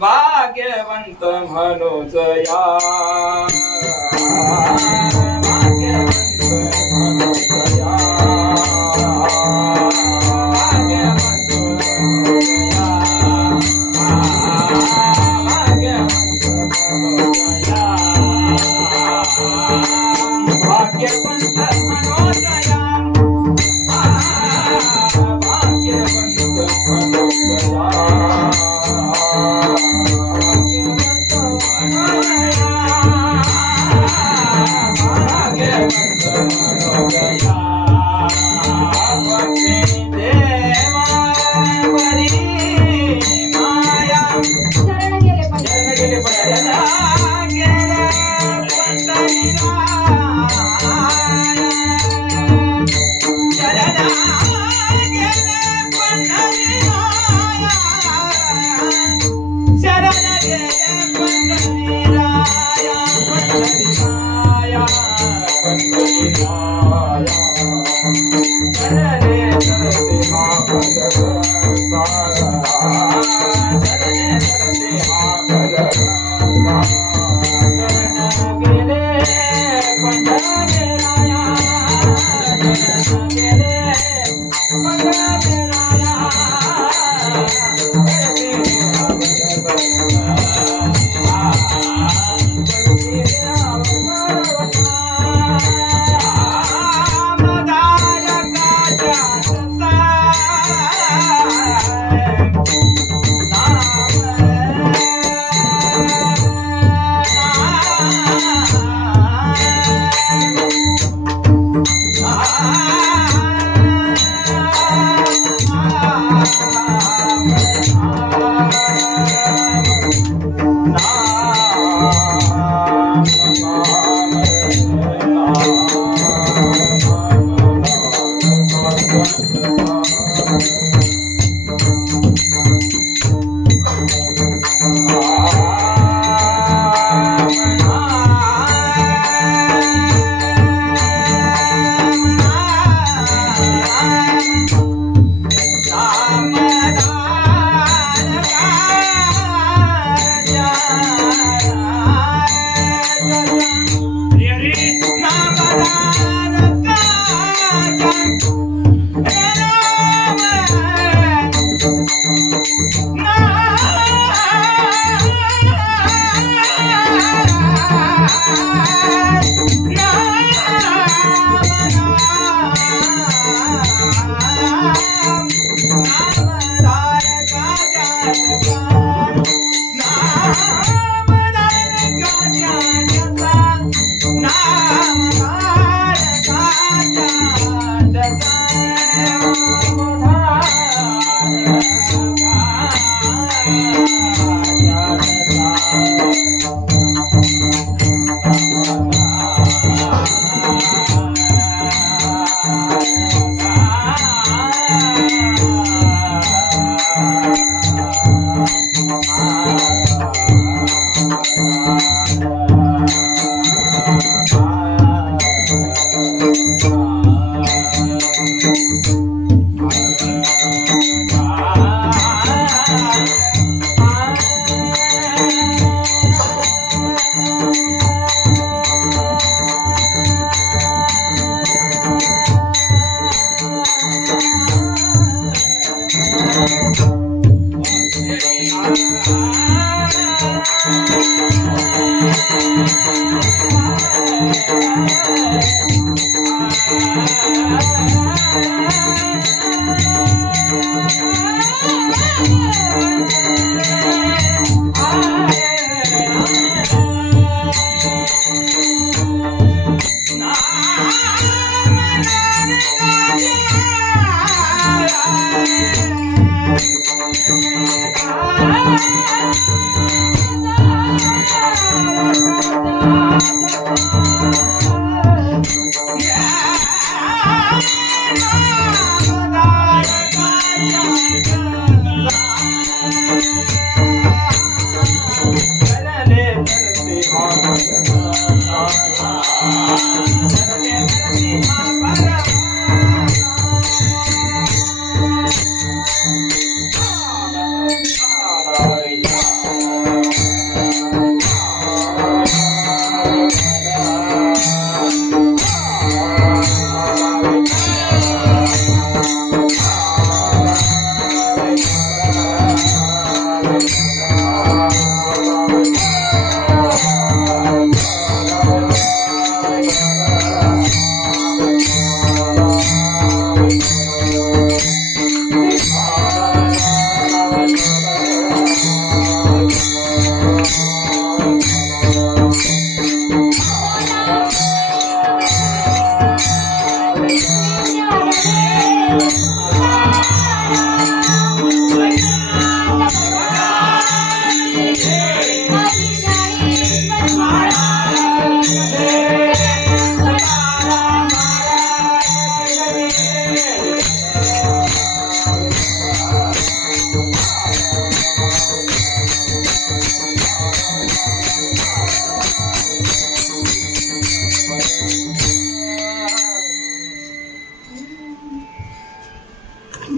भाग्यवंत म्हणूच या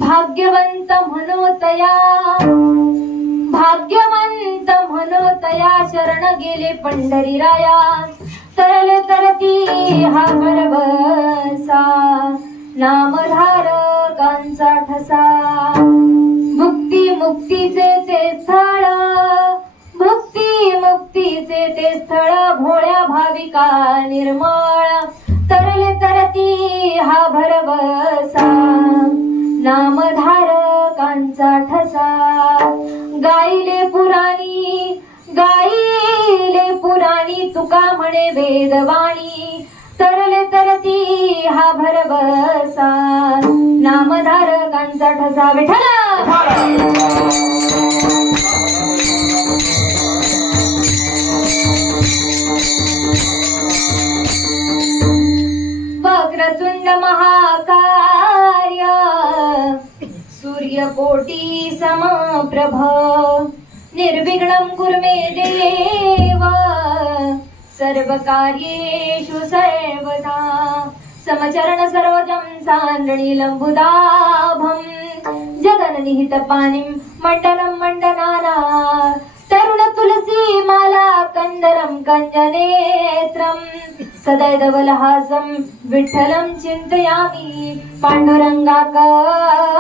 भाग्यवंत म्हणोतया भाग्यवंत म्हणोतया शरण गेले पंढरीराया तरले तरती हा भरवसा नामधारकांचा ठसा भुक्ती मुक्तीचे ते स्थळ भुक्ती मुक्तीचे ते स्थळ भोळ्या भाविका निर्मळ तरले तरती हा भरवसा नामधारकांचा ठसा गाईले पुराणी तुका म्हणे वेदवाणी तरले तरती हा भरवसा नामधारकांचा ठसा विठ्ठला वक्रतुंड महाकार्य सूर्यकोटी समप्रभ निर्विघ्नं कुरु मे देव सर्वकार्येषु सर्वदा समचरण सरोजं सान्द्रणीलम्बुदाभं जगन्निहितपाणिं मण्डलं मण्डनाना तरुण तुलसी माला कंदरं कंजनेत्रं सदैदवलहासं विठ्ठलं चिन्तयामि पाण्डुरङ्गाकरो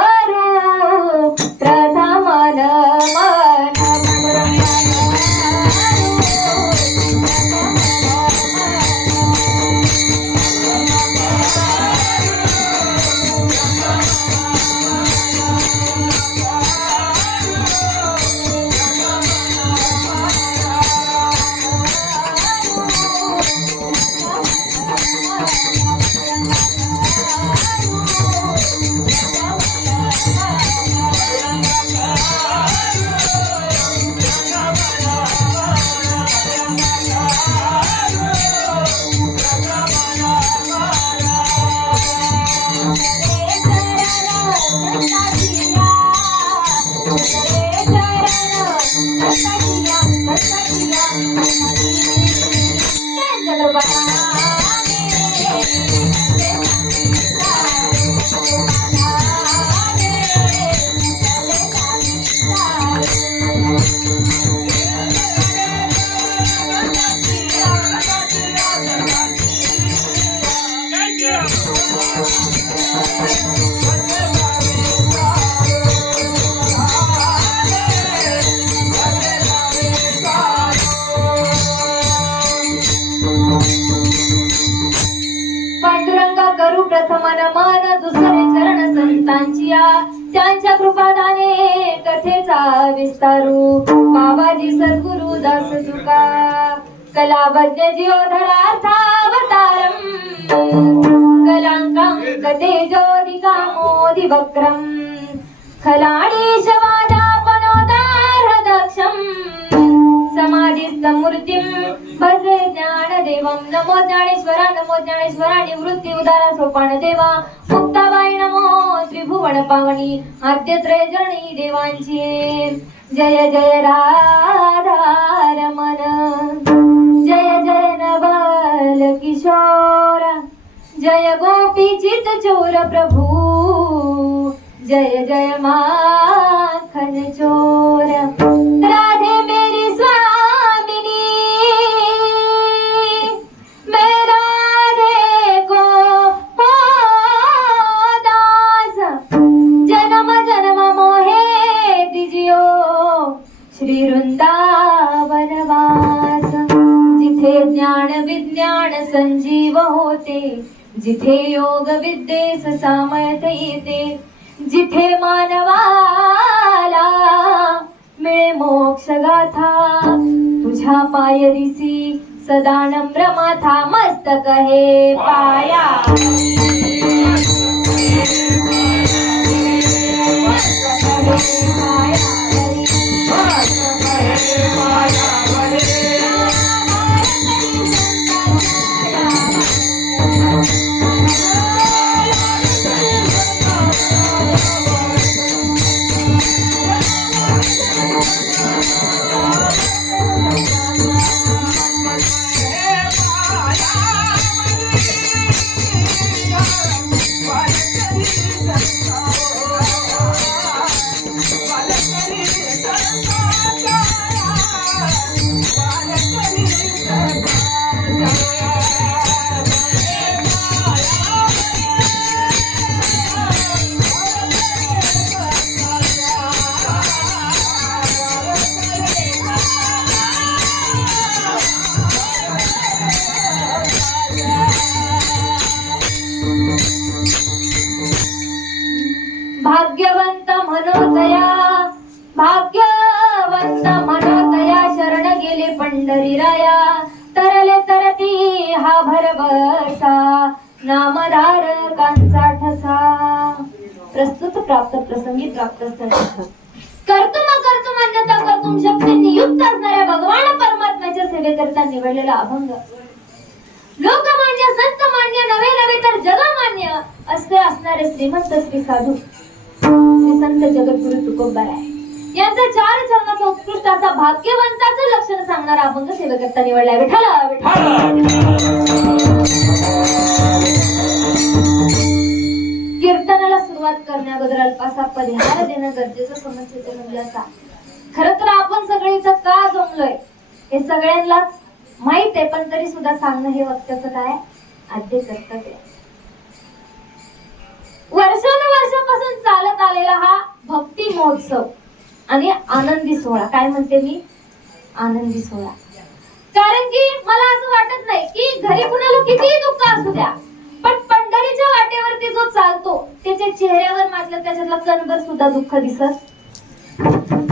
प्रथम नमन दुसरे चरण संतांची या त्यांच्या कृपादाने कथेचा विस्तारू बाबाजी सद्गुरु दास तुका कलावज्ञ जीवधरार्थावतारम कलांकं तेजोदिकामोदिवक्रम खलाणीशवादापनोदारदक्षं समाधिस्तमूर्तिं भजे ज्ञानदेवं नमो ज्ञानेश्वरा निवृत्ति उदारा सोपान देवा मुक्ताबाई नमो त्रिभुवन पावनी आद्यत्रय जणी देवांची जय जय राधारमण जय जय नवल किशोर जय गोपी चित चोर प्रभु जय जय माखन चोर राधे मेरी स्वामिनी मैं राधे को हो दास जन्म जन्म मोहे दिजियो श्री वृंदावन वास जिथे ज्ञान विज्ञान संजीव होते जिथे योग विद्येस सामर्थ्य येते जिथे मानवाला मिळे मोक्ष गाथा तुझ्या पायरीसी सदा नम्र माथा मस्तक हे पाया भाग्यवंत मनोदया शरण गेले पंढरी राया तरले तरती हा भरवसा नामधारकांचा ठसा प्रस्तुत प्राप्त प्रसंगी प्राप्त कर्तुम अन्यथा कर्तुम शक्ती नियुक्त असणाऱ्या भगवान परमात्म्याच्या सेवेकरिता निवडलेला अभंग लोकमान्य संतमान्य नवे तर जगमान्य असे असणारे श्रीमंत श्री साधू श्री संत जगद्गुरु तुकोबाराय यांचा चार चरणाचा उत्कृष्ट असा भाग्यवंताचं लक्षण सांगणारा अभंग सेवेकरिता निवडलाय विठ्ठल कीर्तनाला सुरुवात करण्या अगोदर अल्पासा परिहार देणं गरजेचं समजते म्हणजे असा खरं तर आपण सगळे इथं का जमलोय हे सगळ्यांनाच माहित आहे पण तरी सुद्धा सांगणं हे वक्त्याचं काय आद्य कर्तव्य वर्षानुवर्षापासून चालत आलेला हा भक्ती महोत्सव आणि आनंदी सोहळा काय म्हणते मी आनंदी सोहळा कारण की मला असं वाटत नाही की घरी कुणाला कितीही दुःख असू द्या पण पंढरीच्या वाटेवरती जो चालतो त्याच्या चेहऱ्यावर मात्र त्याच्यातला कणभर सुद्धा दुःख दिसत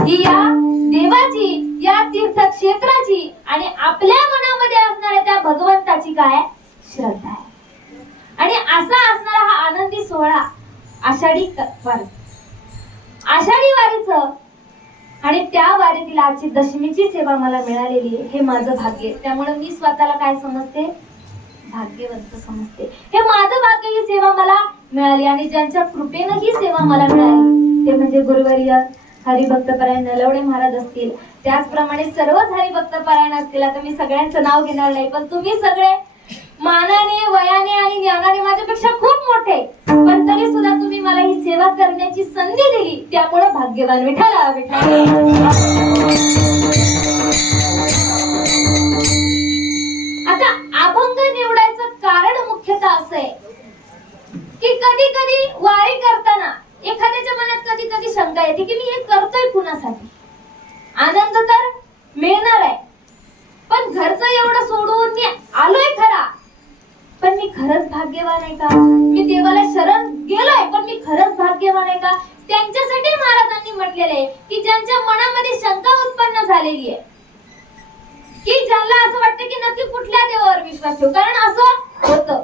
ही या देवाची या तीर्थक्षेत्राची आणि आपल्या मनामध्ये असणाऱ्या त्या भगवंताची काय श्रद्धा आहे आणि असा असणारा हा आनंदी सोहळा आषाढी वारीचं आणि त्या वारीतील आजची दशमीची सेवा मला मिळालेली आहे हे माझं भाग्य आहे त्यामुळे मी स्वतःला काय समजते भाग्यवंत समजते हे माझं भाग्य ही सेवा मला मिळाली आणि ज्यांच्या कृपेनं ही सेवा मला मिळाली ते म्हणजे गुरुवर्य हरिभक्तपरायण नलवडे महाराज असतील त्याचप्रमाणे सर्वच हरिभक्तपरायण असतील आता मी सगळ्यांचं नाव घेणार नाही पण तुम्ही सगळे मानाने वयाने आणि ज्ञानाने माझ्यापेक्षा खूप मोठे पण तरी सुद्धा तुम्ही मला ही सेवा करण्याची संधी दिली त्यामुळे भाग्यवान विठ्ठल आता अभंग निवडायचं कारण मुख्यतः असं आहे की कधी कधी वारी करताना एखाद्याच्या मनात कधी कधी शंका येते की मी हे करतोय कुणासाठी आनंद तर मिळणार आहे पण घरचं एवढं सोडून मी आलोय खरा पण मी खरंच भाग्य भाग्यवान आहे का? मी देवाला शरण गेलोय पण मी खरंच भाग्यवान आहे का? त्यांच्यासाठी महाराजांनी म्हटलेले आहे की ज्यांच्या मनामध्ये शंका उत्पन्न झालेली आहे, की ज्यांना असं वाटतं की नक्की कुठल्या देवावर विश्वास ठेवू, कारण असं होतं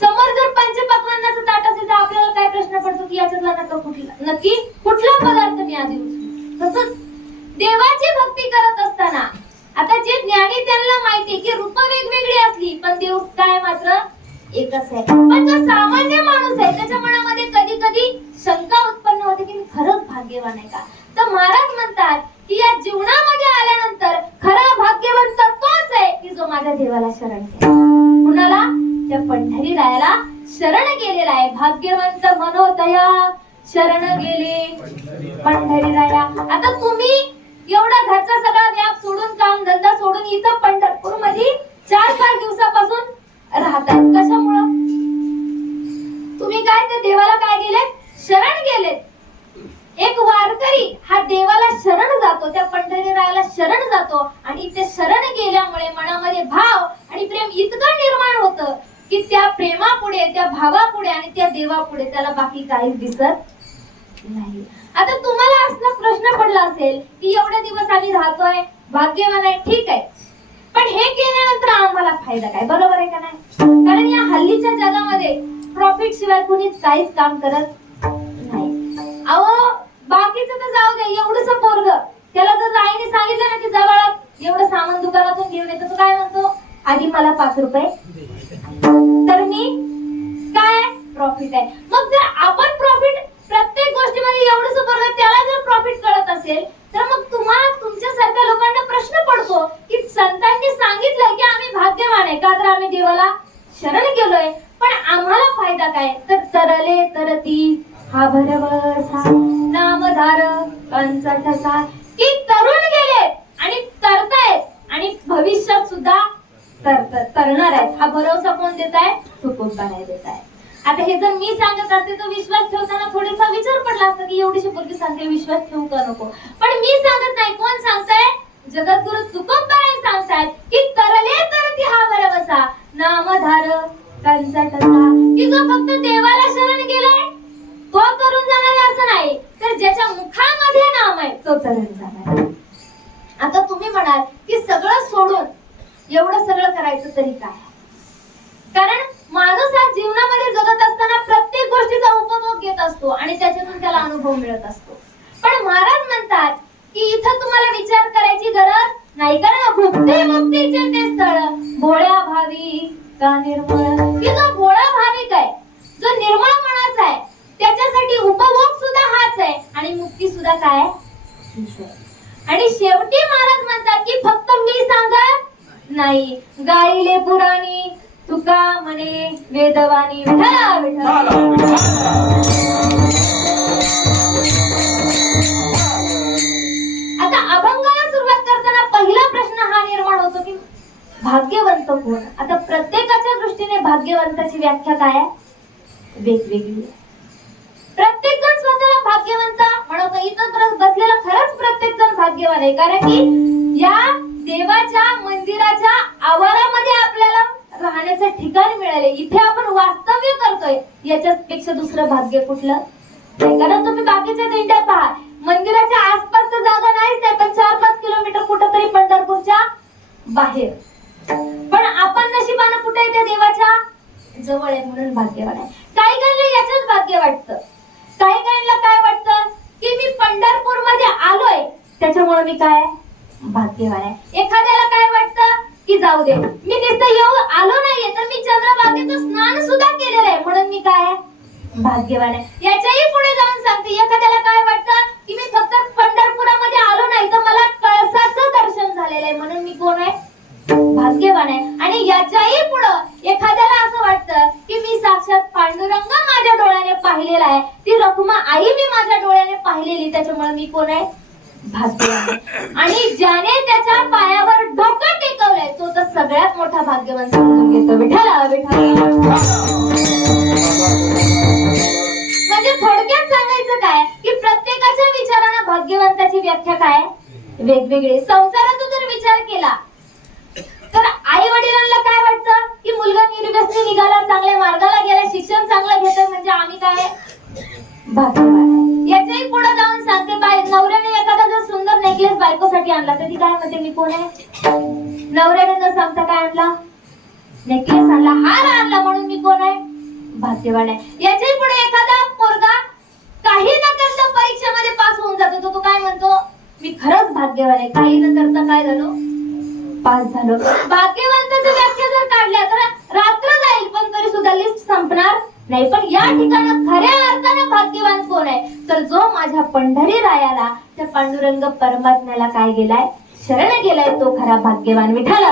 समोर जर पंचपक्वान्नाचं ताट असेल तर आपल्याला काय प्रश्न पडतो की याच्यातला नक्की कुठला पदार्थ मी आधी उचलू. तसंच देवाची भक्ती करत असताना आता जे ज्ञानी त्यांना माहिती की रूप वेगवेगळी असली पण देव काय मात्र एकच आहे. पण जो सामान्य माणूस आहे त्याच्या मनामध्ये कधी कधी शंका उत्पन्न होते की मी खरंच भाग्यवान आहे का? तर महाराज म्हणतात की या जीवनामध्ये आल्यानंतर खरा भाग्यवंत तोच आहे की जो माझ्या देवाला शरण गेला. कुणाला? त्या पंढरीरायाला शरण गेलेला आहे. भाग्यवंत मनोदया शरण गेले पंढरीराया. आता तुम्ही एवढा घरचा सगळा व्याप सोडून काम धंदा सोडून इथं पंढरपूर मध्ये 4-5 दिवसापासून राहतात. कशामुळं? तुम्ही काय त्या देवाला काय गेलेत? शरण गेलेत. एक वारकरी हा देवाला शरण जातो, त्या पंढरीरायाला शरण जातो आणि ते शरण गेल्यामुळे मनामध्ये भाव आणि प्रेम इतकं निर्माण होतं की त्या प्रेमापुढे, त्या भावापुढे आणि त्या देवापुढे त्याला बाकी काहीच दिसत नाही. आता तुम्हाला असं प्रश्न पडला असेल की एवढे दिवस आम्ही राहतोय, भाग्यवान आहे, ठीक आहे, पण हे केल्यानंतर आम्हाला फायदा काय? बरोबर आहे का नाही? कारण या हल्लीच्या जगामध्ये प्रॉफिट शिवाय कुणीच काहीच काम करत नाही. अहो बाकीचं तर जाऊ दे, एवढंसं पोरग त्याला जर आईने सांगितलं ना की जवळ एवढं सामान दुकानातून घेऊन येतो, तो काय म्हणतो? आधी मला 5 रुपये तर मी काय प्रॉफिट आहे. मग जर आपण प्रॉफिट प्रत्येक गोष्टीमध्ये एवढंसं पोरग त्याला जर प्रॉफिट कळत असेल तर मग तुम्हाला तुमच्यासारख्या लोकांना प्रश्न पडतो की संतांनी सांगितलं की आम्ही भाग्यवान आहे का? तर आम्ही देवाला शरण गेलोय, पण आम्हाला फायदा काय? तर तरले तरती हा भरवसा नामधार पंचठसा, की तरुण गेले आणि तरतायत आणि भविष्यात सुद्धा तरणार आहेत. हा भरवसा कोण देत आहे? तुकोबाराय देत आहे. आता हे जर मी सांगत असते तर विश्वास ठेवताना थोडासा विचार पडला असता की एवढीशी पोरगी सांगते, विश्वास ठेवू का नको? पण मी सांगत नाही. कोण सांगताय? जगद्गुरु तुकोबाराय सांगतायत की तरले तरती हा भरवसा नामधार पंचठसा, की जो फक्त देवाला शरण गेलाय तो तरुण जाणार आहे असं नाही, तर ज्याच्या मुखामध्ये नाम आहे तो तरुण जाणार. आता तुम्ही म्हणाल की सगळं सोडून एवढं सगळं करायचं तरी काय? कारण माणूस हा जीवनामध्ये जगत असताना प्रत्येक गोष्टीचा उपभोग घेत असतो आणि त्याच्यातून त्याला अनुभव मिळत असतो. पण महाराज म्हणतात की इथं तुम्हाला विचार करायची गरज नाही, कारण भुक्ती मुक्तीचे ते स्थळ भोळ्या भावी का निर्मळ, की जो भोळा भाविक आहे, जो निर्मळ मनाचा आहे, त्याच्यासाठी उपभोग सुद्धा हाच आहे आणि मुक्ती सुद्धा काय आहे. आणि शेवटी महाराज म्हणतात की फक्त मी सांगत नाही, गाईले पुराणी तुका म्हणे वेदवाणी. विठ्ठला विठ्ठला. आता अभंगाला सुरुवात करताना पहिला प्रश्न हा निर्माण होतो की भाग्यवंत कोण? आता प्रत्येकाच्या दृष्टीने भाग्यवंताची व्याख्या काय आहे? वेगवेगळी. प्रत्येक जण स्वतःला भाग्यवंत म्हणतो. इथं बसलेला खरंच प्रत्येक जण भाग्यवान आहे, कारण की या देवाच्या मंदिराच्या आवारामध्ये आपल्याला राहण्याचं ठिकाण मिळाले, इथे आपण वास्तव्य करतोय, याच्यापेक्षा दुसरं भाग्य कुठलं? कारण तुम्ही बाकीच्या दिंड्या पहा, मंदिराच्या आसपास तर जागा नाहीच नाही, पण 4-5 किलोमीटर कुठंतरी पंढरपूरच्या बाहेर. पण आपण नशिबानं कुठे त्या देवाच्या जवळ आहे म्हणून भाग्यवान आहे. काही काहींना याचंच भाग्य वाटतं. काही काहींना काय वाटतं की मी पंढरपूर मध्ये आलोय त्याच्यामुळे मी काय भाग्यवान आहे. एखाद्याला काय वाटतं की जाऊ दे, मी नुसतं येऊ आलो नाहीये तर मी चंद्रभागेचं स्नान सुद्धा केलेलं आहे म्हणून मी काय भाग्यवान आहे. याच्याही पुढे जाऊन सांगते, एखाद्याला काय वाटतं की मी फक्त पंढरपुरामध्ये आलो नाही तर मला कळसाचं दर्शन झालेलं आहे म्हणून मी कोण आहे भाग्यवान आहे. आणि याच्याही पुढे एखाद्याला असं वाटतं की मी साक्षात पांडुरंग माझ्या डोळ्याने पाहिलेला आहे, ती रखुमा आई मी माझ्या डोळ्याने पाहिलेली, त्याच्यामुळे मी कोण आहे भाग्यवान. आणि ज्याने त्याच्या पायावर डोकं टेकवलंय तो तर सगळ्यात मोठा भाग्यवान समजून घेतो. विठ्ठला विठ्ठला. म्हणजे थोडक्यात सांगायचं काय की प्रत्येकाच्या विचारानं भाग्यवंताची व्याख्या काय वेगवेगळी. संसाराचा जर विचार केला तर आई वडिलांना काय वाटतं की मुलगा निर्व्यसनी निघाला, चांगल्या मार्गाला गेला, शिक्षण चांगलं घेतोय म्हणजे आम्ही काय भाग्यवान. याच्याही पुढे जाऊन सांगते, नवऱ्याने एखादा जर सुंदर नेकलेस बायकोसाठी आणला तर ती काय म्हणते मी कोण आहे. नवऱ्याने न सांगता काय आणला, नेकलेस आणला, हार आणला म्हणून मी कोण आहे, भाग्यवान आहे. याच्याही पुढे एखादा पोरगा काही न करता परीक्षेमध्ये पास होऊन जातो, तो काय म्हणतो मी खरंच भाग्यवान आहे, काही न करता काय झालो, पास झालो. भाग्यवंताची व्याख्या जर काढल्या तर रात्र जाईल पण तरी सुद्धा लिस्ट संपणार नाही. पण या ठिकाणी खऱ्या अर्थाने भाग्यवान कोण आहे तर जो माझ्या पंढरी रायाला, त्या पांडुरंग परमात्म्याला काय गेलाय, शरण गेलाय, तो खरा भाग्यवान. विठ्ठल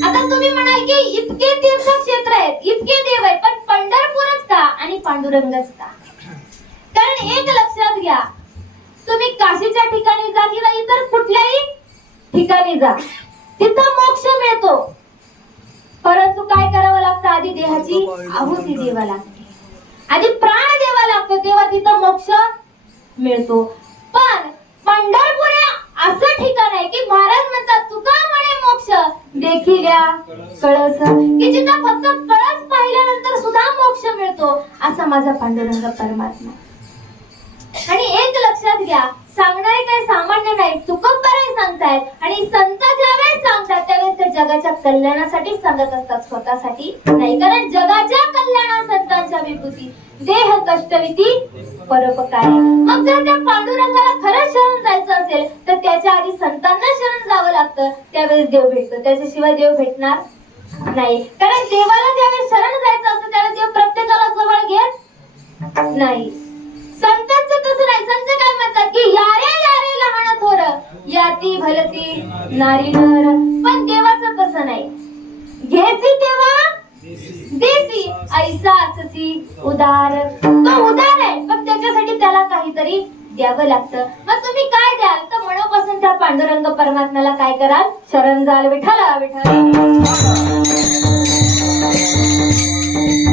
आता तुम्ही म्हणाल की इतके तीर्थक्षेत्र आहेत, इतके देव आहेत, पण पंढरपूरच का आणि पांडुरंगच का. कारण एक लक्षात घ्या, तुम्ही काशीच्या ठिकाणी जा किंवा इतर कुठल्याही ठिकाणी जा, तिथं मोक्ष मिळतो. परंतु काय करावं लागतं, आधी देहाची आहुती द्यावा लागते, आधी प्राण द्यावा लागतो, तेव्हा तिथं मोक्ष मिळतो. पण पंढरपूर हे असं ठिकाण आहे की महाराज म्हणतात तुका म्हणे मोक्ष देखिल्या कळस, की जिथं फक्त कळस पाहिल्यानंतर सुद्धा मोक्ष मिळतो, असा माझा पांडुरंग परमात्मा. आणि एक लक्षात घ्या, सांगणारे काही सामान्य नाही, तुकोबराय सांगतायत. आणि संत ज्यावेळेस सांगतात त्यावेळेस ते जगाच्या कल्याणासाठी सांगत असतात, स्वतःसाठी नाही. कारण जगाच्या कल्याणा संतांच्या विभूती, देह कष्टविती परोपकारी. मग जर त्या पांडुरंगाला खरं शरण जायचं असेल तर त्याच्या आधी संतांना शरण जावं लागतं, त्यावेळेस देव भेटतो, त्याच्याशिवाय देव भेटणार नाही. कारण देवाला ज्यावेळेस शरण जायचं असतं त्यावेळेस देव प्रत्येकाला जवळ घेत नाही. संतांचं तसं नाही. संत काय म्हणतात की यारे यारे लहान थोर, याती भलती नारी नर. पण देवाचं तसं नाही, घ्यायची तेव्हा देसी, ऐसा अससी उदार. तो उदार आहे पण त्याच्यासाठी त्याला काहीतरी द्यावं लागतं. मग तुम्ही काय द्याल तर मनापासून त्या पांडुरंग परमात्म्याला काय कराल, शरण जाल. विठ्ठल विठ्ठल.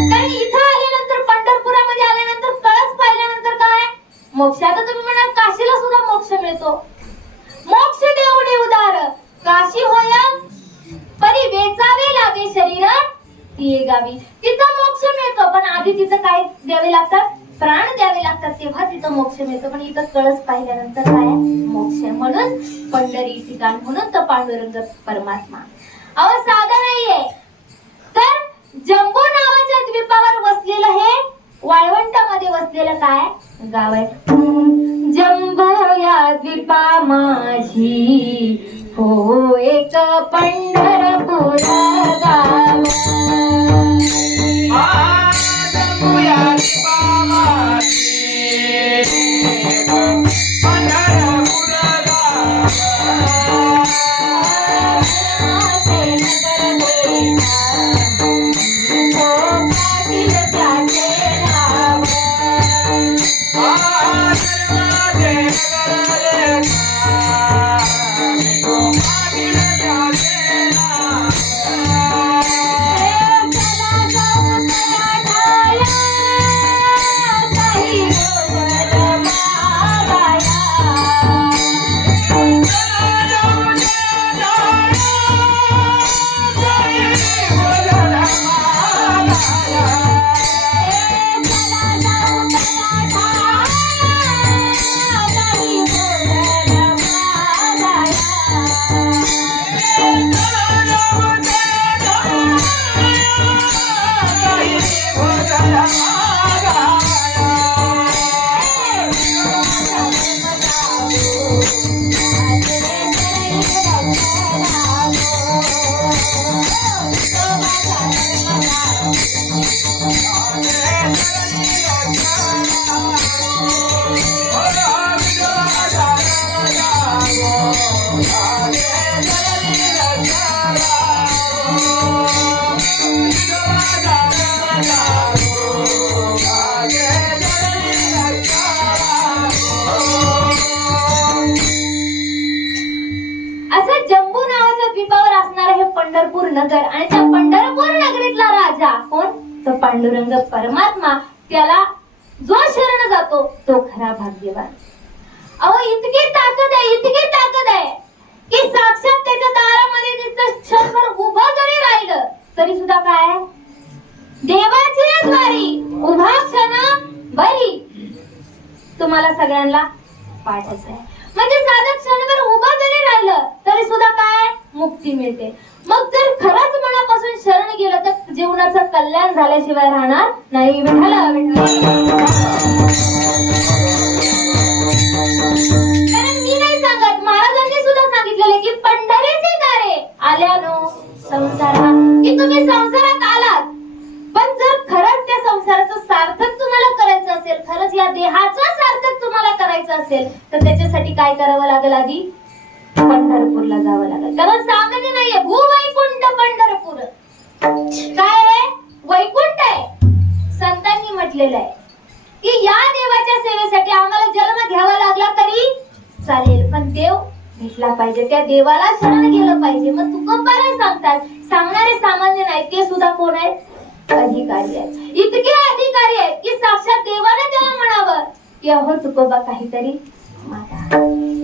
कारण इथं आल्यानंतर, पंढरपुरामध्ये आल्यानंतर, कळस पाहिल्यानंतर काय मोक्ष. आता तुम्ही म्हणाल काशीला सुद्धा मोक्ष मिळतो. मोक्ष देऊने उदार काशी होया परी वेचावे लागे शरीर ती गावी. तिथं मोक्ष मिळतो पण आधी तिथं काय द्यावे लागतात, प्राण द्यावे लागतात, तेव्हा तिथं मोक्ष मिळतो. पण इथं कळस पाहिल्यानंतर काय मोक्ष. म्हणून पंढरी ठिकाण, म्हणून तो पांडुरंग परमात्मा. अहो साधा नाहीये. तर जम्बो नावाच्या द्वीपावर वसलेलं हे वाळवंटामध्ये वसलेलं काय गाव आहे. जम्बो या द्वीपा माझी हो एक पंढरपूर गाव. जम्बो या द्वीपा माझी एक पंढरपूर गाव. पंढरपूर नगर. आणि त्या पंढरपूर नगरीतला राजा कोण, तो पांडुरंग परमात्मा. त्याला जो शरण जातो तो खरा भाग्यवान. अहो इतकी ताकद आहे की साक्षात त्याच्या दारामध्ये नुसतं क्षणभर उभं जरी राहिलं तरी सुद्धा काय देवाची द्वारी उभा क्षण बरी तुम्हाला सगळ्यांना पाठच आहे. म्हणजे साधं क्षणभर उभं जरी राहिलं तरी सुद्धा काय मुक्ती मिळते. मग जर खरंच मनापासून शरण गेलं तर जीवनाचं कल्याण झाल्याशिवाय राहणार नाही. विठ्ठल कारण मी नाही सांगत, महाराजांनी सुद्धा सांगितलेले की पंढरीचे दारे आल्यानो संसारा, की तुम्ही संसारात आलात पण जर खरंच त्या संसाराचं सार्थक तुम्हाला करायचं असेल, खरंच या देहाचं सार्थक तुम्हाला करायचं असेल तर त्याच्यासाठी काय करावं लागेल? आधी पंढरपूरला जावं लागेल. कारण सामान्य नाहीये, भूवैकुंठ पंढरपूर काय आहे? वैकुंठ आहे. संतांनी म्हटलेलं आहे की या देवाच्या सेवेसाठी आम्हाला जन्म घ्यावा लागला तरी चालेल पण देव भेटला पाहिजे, त्या देवाला शरण गेलं पाहिजे. मग तुकोबाराय सांगतात, सांगणारे सामान्य नाही, ते सुद्धा कोण आहेत? अधिकारी आहेत. इतके अधिकारी आहेत की साक्षात देवाने त्याला म्हणावं की अहो तुकोबा काहीतरी मागा.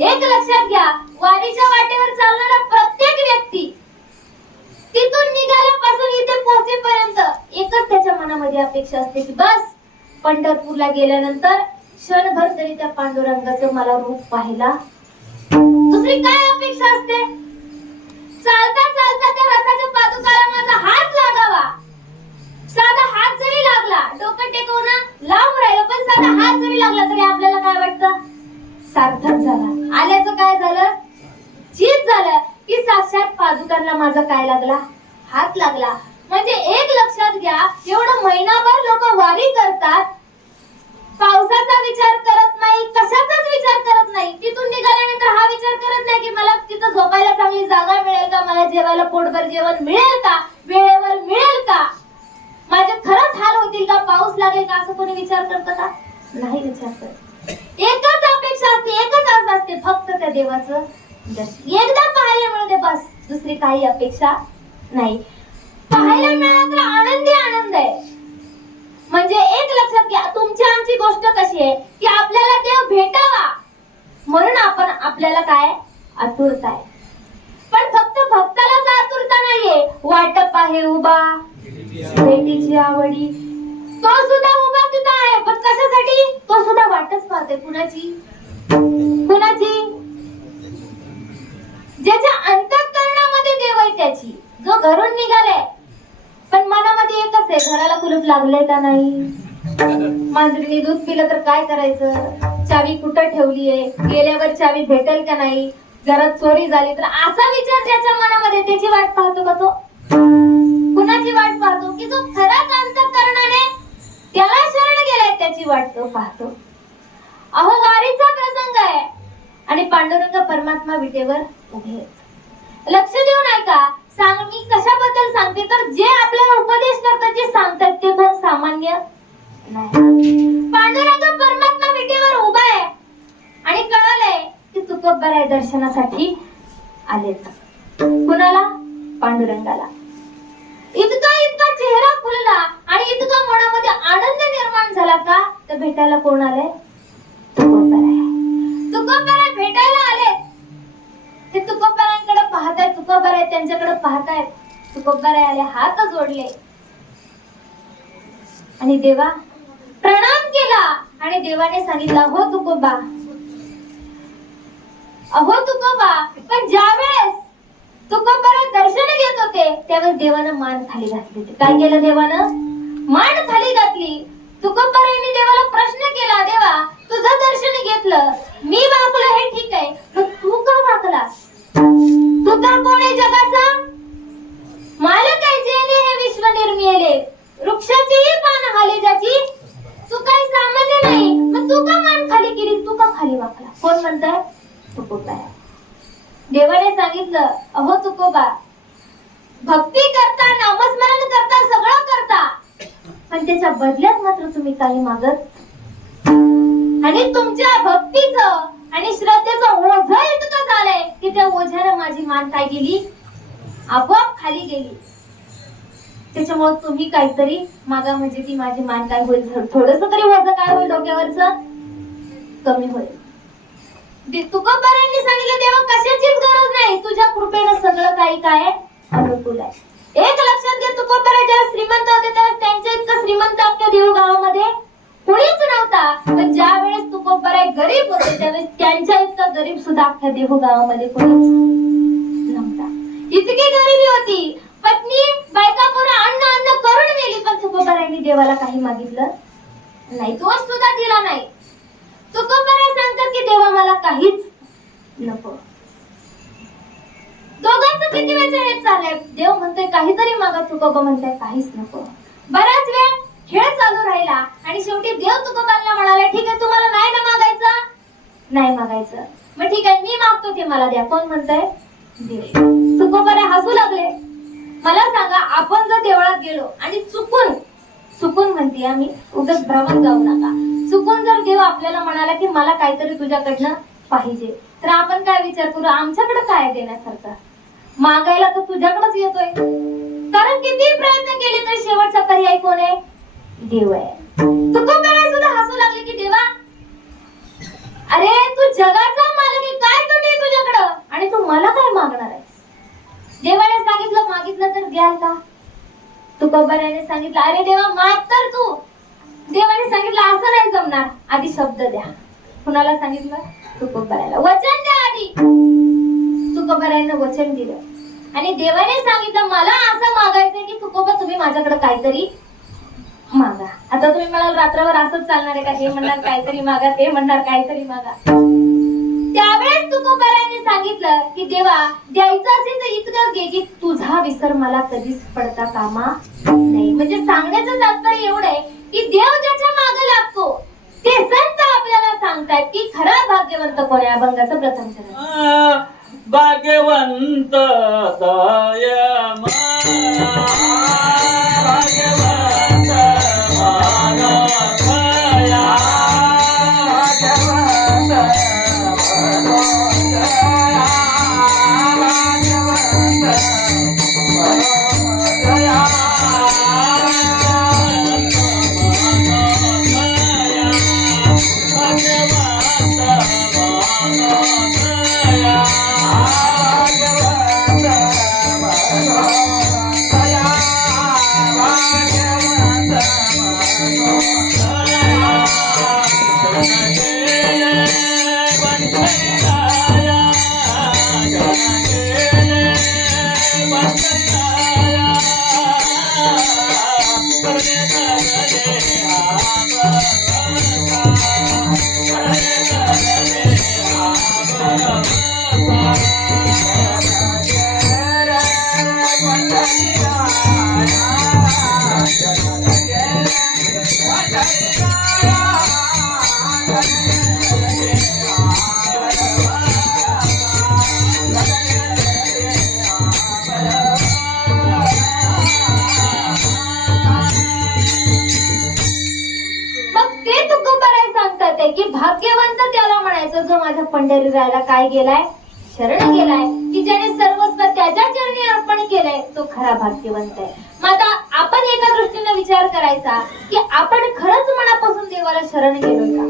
एक लक्षात घ्या, वारीच्या वाटेवर चालणारा प्रत्येक व्यक्ती तिथून निघाल्यापासून इथे पोहोचेपर्यंत एकच त्याच्या मनामध्ये अपेक्षा असते की बस पंढरपूरला गेल्यानंतर क्षणभर तरी त्या पांडुरंगाचं मला रूप पाहिला. दुसरी काय अपेक्षा असते? चालता चालता त्या रथाच्या पादुकाला माझा हात लागावा. साधा हात जरी लागला, डोकं टेकवून लांब राहिलं पण साधा हात जरी लागला तरी आपल्याला काय वाटतं? सार्थक झाला. आल्याचं काय झालं? चीज झालं की साक्षात पादुकांना माझा काय लागला? हात लागला. म्हणजे एक लक्षात घ्या, एवढं महिनाभर लोक वारी करतात, पावसाचा विचार करत नाही, कशाचाच विचार करत नाही. तिथून निघाल्यानंतर हा विचार करत नाही की मला तिथं झोपायला चांगली जागा मिळेल का, मला जेवायला पोटभर जेवण मिळेल का, वेळेवर मिळेल का, माझे खरंच हाल होतील का, पाऊस लागेल का, असं कोणी विचार करतं का? नाही विचार करत. एकच अपेक्षा असते, एकच आस असते, फक्त त्या देवाचं दर्शन एकदा पाहायला मिळू दे बस, दुसरी काही अपेक्षा नाही. पाहायला मिळाला तर आनंदी आनंद आहे. म्हणजे एक लक्षात घ्या, तुमची आमची गोष्ट कशी आहे की आपल्याला देव भेटावा म्हणून आपण आपल्याला काय आतुरता आहे. पण फक्त भक्तालाच आतुरता नाहीये, वाटप आहे उभा भेटीची आवडी, तो सुद्धा उभा तिथं आहे. पण कशासाठी? तो सुद्धा वाटच पाहते. कुणाची? ज्याच्या अंतःकरणामध्ये देव आहे त्याची, जो घरून निघालाय पण मनामध्ये एकच आहे, घराला कुलूप लागलंय का नाही, मांजरीने दूध पिलं तर काय करायचं, चावी कुठं ठेवलीये, गेल्यावर चावी भेटेल का नाही, घरात चोरी झाली तर, असा विचार ज्याच्या मनामध्ये, त्याची वाट पाहतो का तो? कुणाची वाट पाहतो? की जो खराच अंतःकरणाने त्याला शरण गेलाय त्याची वाट तो पाहतो. अहो वारीचा प्रसंग आहे आणि पांडुरंग परमात्मा विटेवर उभे आहेत. लक्ष देऊन ऐका, मी कशाबद्दल सांगते तर जे आपल्याला उपदेश करतात, जे सांगतात ते कोण सामान्य नाही. पांडुरंग परमात्मा विटेवर उभा आहे आणि कळालंय की तुकोबाराय दर्शनासाठी आलेत. कुणाला? पांडुरंगाला. इतका चेहरा खुलला आणि इतका मनामध्ये आनंद निर्माण झाला का तर भेटायला कोण आले? तुकोबाराय भेटायला आले. ते तुकोबारायांकडे पाहतायत, तुकोबाराय त्यांच्याकडे पाहतायत. तुकोबाराय आले, हात जोडले आणि देवा प्रणाम केला आणि देवाने सांगितलं, हो तुकोबा, अहो तुकोबा. पण ज्यावेळेस तुकोबाराय दर्शन घेत होते त्यावेळेस देवानं मान खाली घातली. काय केलं देवानं? मान खाली घातली. तुकोबारायांनी देवाला प्रश्न केला, देवा तुझं दर्शन घेतलं, मी वाकलो हे ठीक आहे, पण तू का वाकलास? तू तर कोण आहे जगाचा मालक आहे, जेने हे विश्व निर्मिले, वृक्षाचीही पान हाले ज्याची, तू काही सामान्य नाही, मग तू का मान खाली केली, तू का खाली वाकला? कोण म्हणताय? तुकोबाराय. देवाने सांगितलं, अहो तुकोबा, भक्ती करता, नामस्मरण करता, सगळं करता, पण त्याच्या बदल्यात मात्र तुम्ही काही मागत आणि तुमच्या भक्तीचं आणि श्रद्धेचं ओझं इतकं झालंय की त्या ओझ्यानं माझी मान काय गेली? आपोआप खाली गेली. त्याच्यामुळे तुम्ही काहीतरी मागा, म्हणजे ती माझी मान काय होईल, थोडस तरी ओझं काय होईल डोक्यावरच कमी होईल. तुकोबारायांनी सांगितलं देवा कशाचीच गरज नाही, तुझ्या कृपेनं सगळं काही काय आहे? अनुकूल आहे. एक लक्षात घे, तुकोबाराय जेव्हा श्रीमंत होते तेव्हा त्यांच्या इतकं श्रीमंत आपल्या देव गावामध्ये कोणीच नव्हता. पण ज्या वेळेस तुकोबाराय गरीब होते त्यावेळेस त्यांच्या इतका गरीब सुद्धा अख्ख्या देव गावामध्ये कोणीच नव्हता. इतकी गरिबी होती. पत्नी बायका पोरं अन्न अन्न करून गेली, पण तुकोबारायांनी देवाला काही मागितलं नाही, दोष सुद्धा दिला नाही. तुकोबाराय सांगतात की देवा मला काहीच नको. दोघांचं किती वेळचं हेच चाललंय. देव म्हणतोय काहीतरी मागा, तुकोबा म्हणताय काहीच नको. बराच वेळ खेळ चालू राहिला आणि शेवटी देव तुकोबांना म्हणाले ठीक आहे तुम्हाला नाही ना मागायचं, नाही मागायचं, मग ठीक आहे मी मागतो ते मला द्या. कोण म्हणतंय? देव. तुकोबाराय हसू लागले. मला सांगा आपण जर देवळात गेलो आणि चुकून म्हणते आम्ही उगाच भ्रमण जाऊ नका, चुकून जर देव आपल्याला म्हणाला की मला काहीतरी तुझ्याकडनं पाहिजे, तर आपण काय विचार करू आमच्याकडे काय देण्यासारखं? मागायला तर तुझ्याकडेच येतोय. कारण किती प्रयत्न केले तरी शेवटचा पर्याय कोण आहे? देव आहे. तुकोबाराय सुद्धा हसू लागले की देवा अरे तू जगाचा मालक आहे, काय कमी आहे तुझ्याकडं आणि तू मला काय मागणार आहेस? देवाने सांगितलं मागितलं तर द्याल का? तुकोबारायाने सांगितलं अरे देवा माग तर तू. देवाने सांगितलं असं नाही जमणार, आधी शब्द द्या. कुणाला सांगितलं? तुकोबारायाला. वचन द्या आधी. तुकोबारायाने वचन दिलं आणि देवाने सांगितलं मला असं मागायचंय की तुकोबा तुम्ही माझ्याकडे काहीतरी मागा. आता तुम्ही म्हणाल रात्रभर असंच चालणार आहे का? हे म्हणणार काहीतरी मागा, ते म्हणणार काहीतरी मागा. त्यावेळेस तुकोबारायाने सांगितलं की देवा द्यायचं असेल तर इतकंच घे की तुझा विसर मला कधीच पडता कामा नाही. म्हणजे सांगण्याचं तात्पर्य एवढं आहे की देव ज्याच्या मागे लागतो ते संत आपल्याला सांगतात की खरा भाग्यवंत कोण आहे. अभंगाचं प्रथम चरण. भाग्यवंत दयम भाग्यवंत मानवया भाग्यवंत मनोदया भाग्यवंत मनोदया की भाग्यवंत त्याला म्हणायचं जो माझ्या पंढरीरायाला काय गेलाय? शरण गेलाय, की ज्याने सर्वस्व त्याच्या चरणी अर्पण केलंय तो खरा भाग्यवंत आहे. मग आता आपण एका दृष्टीने विचार करायचा की आपण खरंच मनापासून देवाला शरण गेलोय का?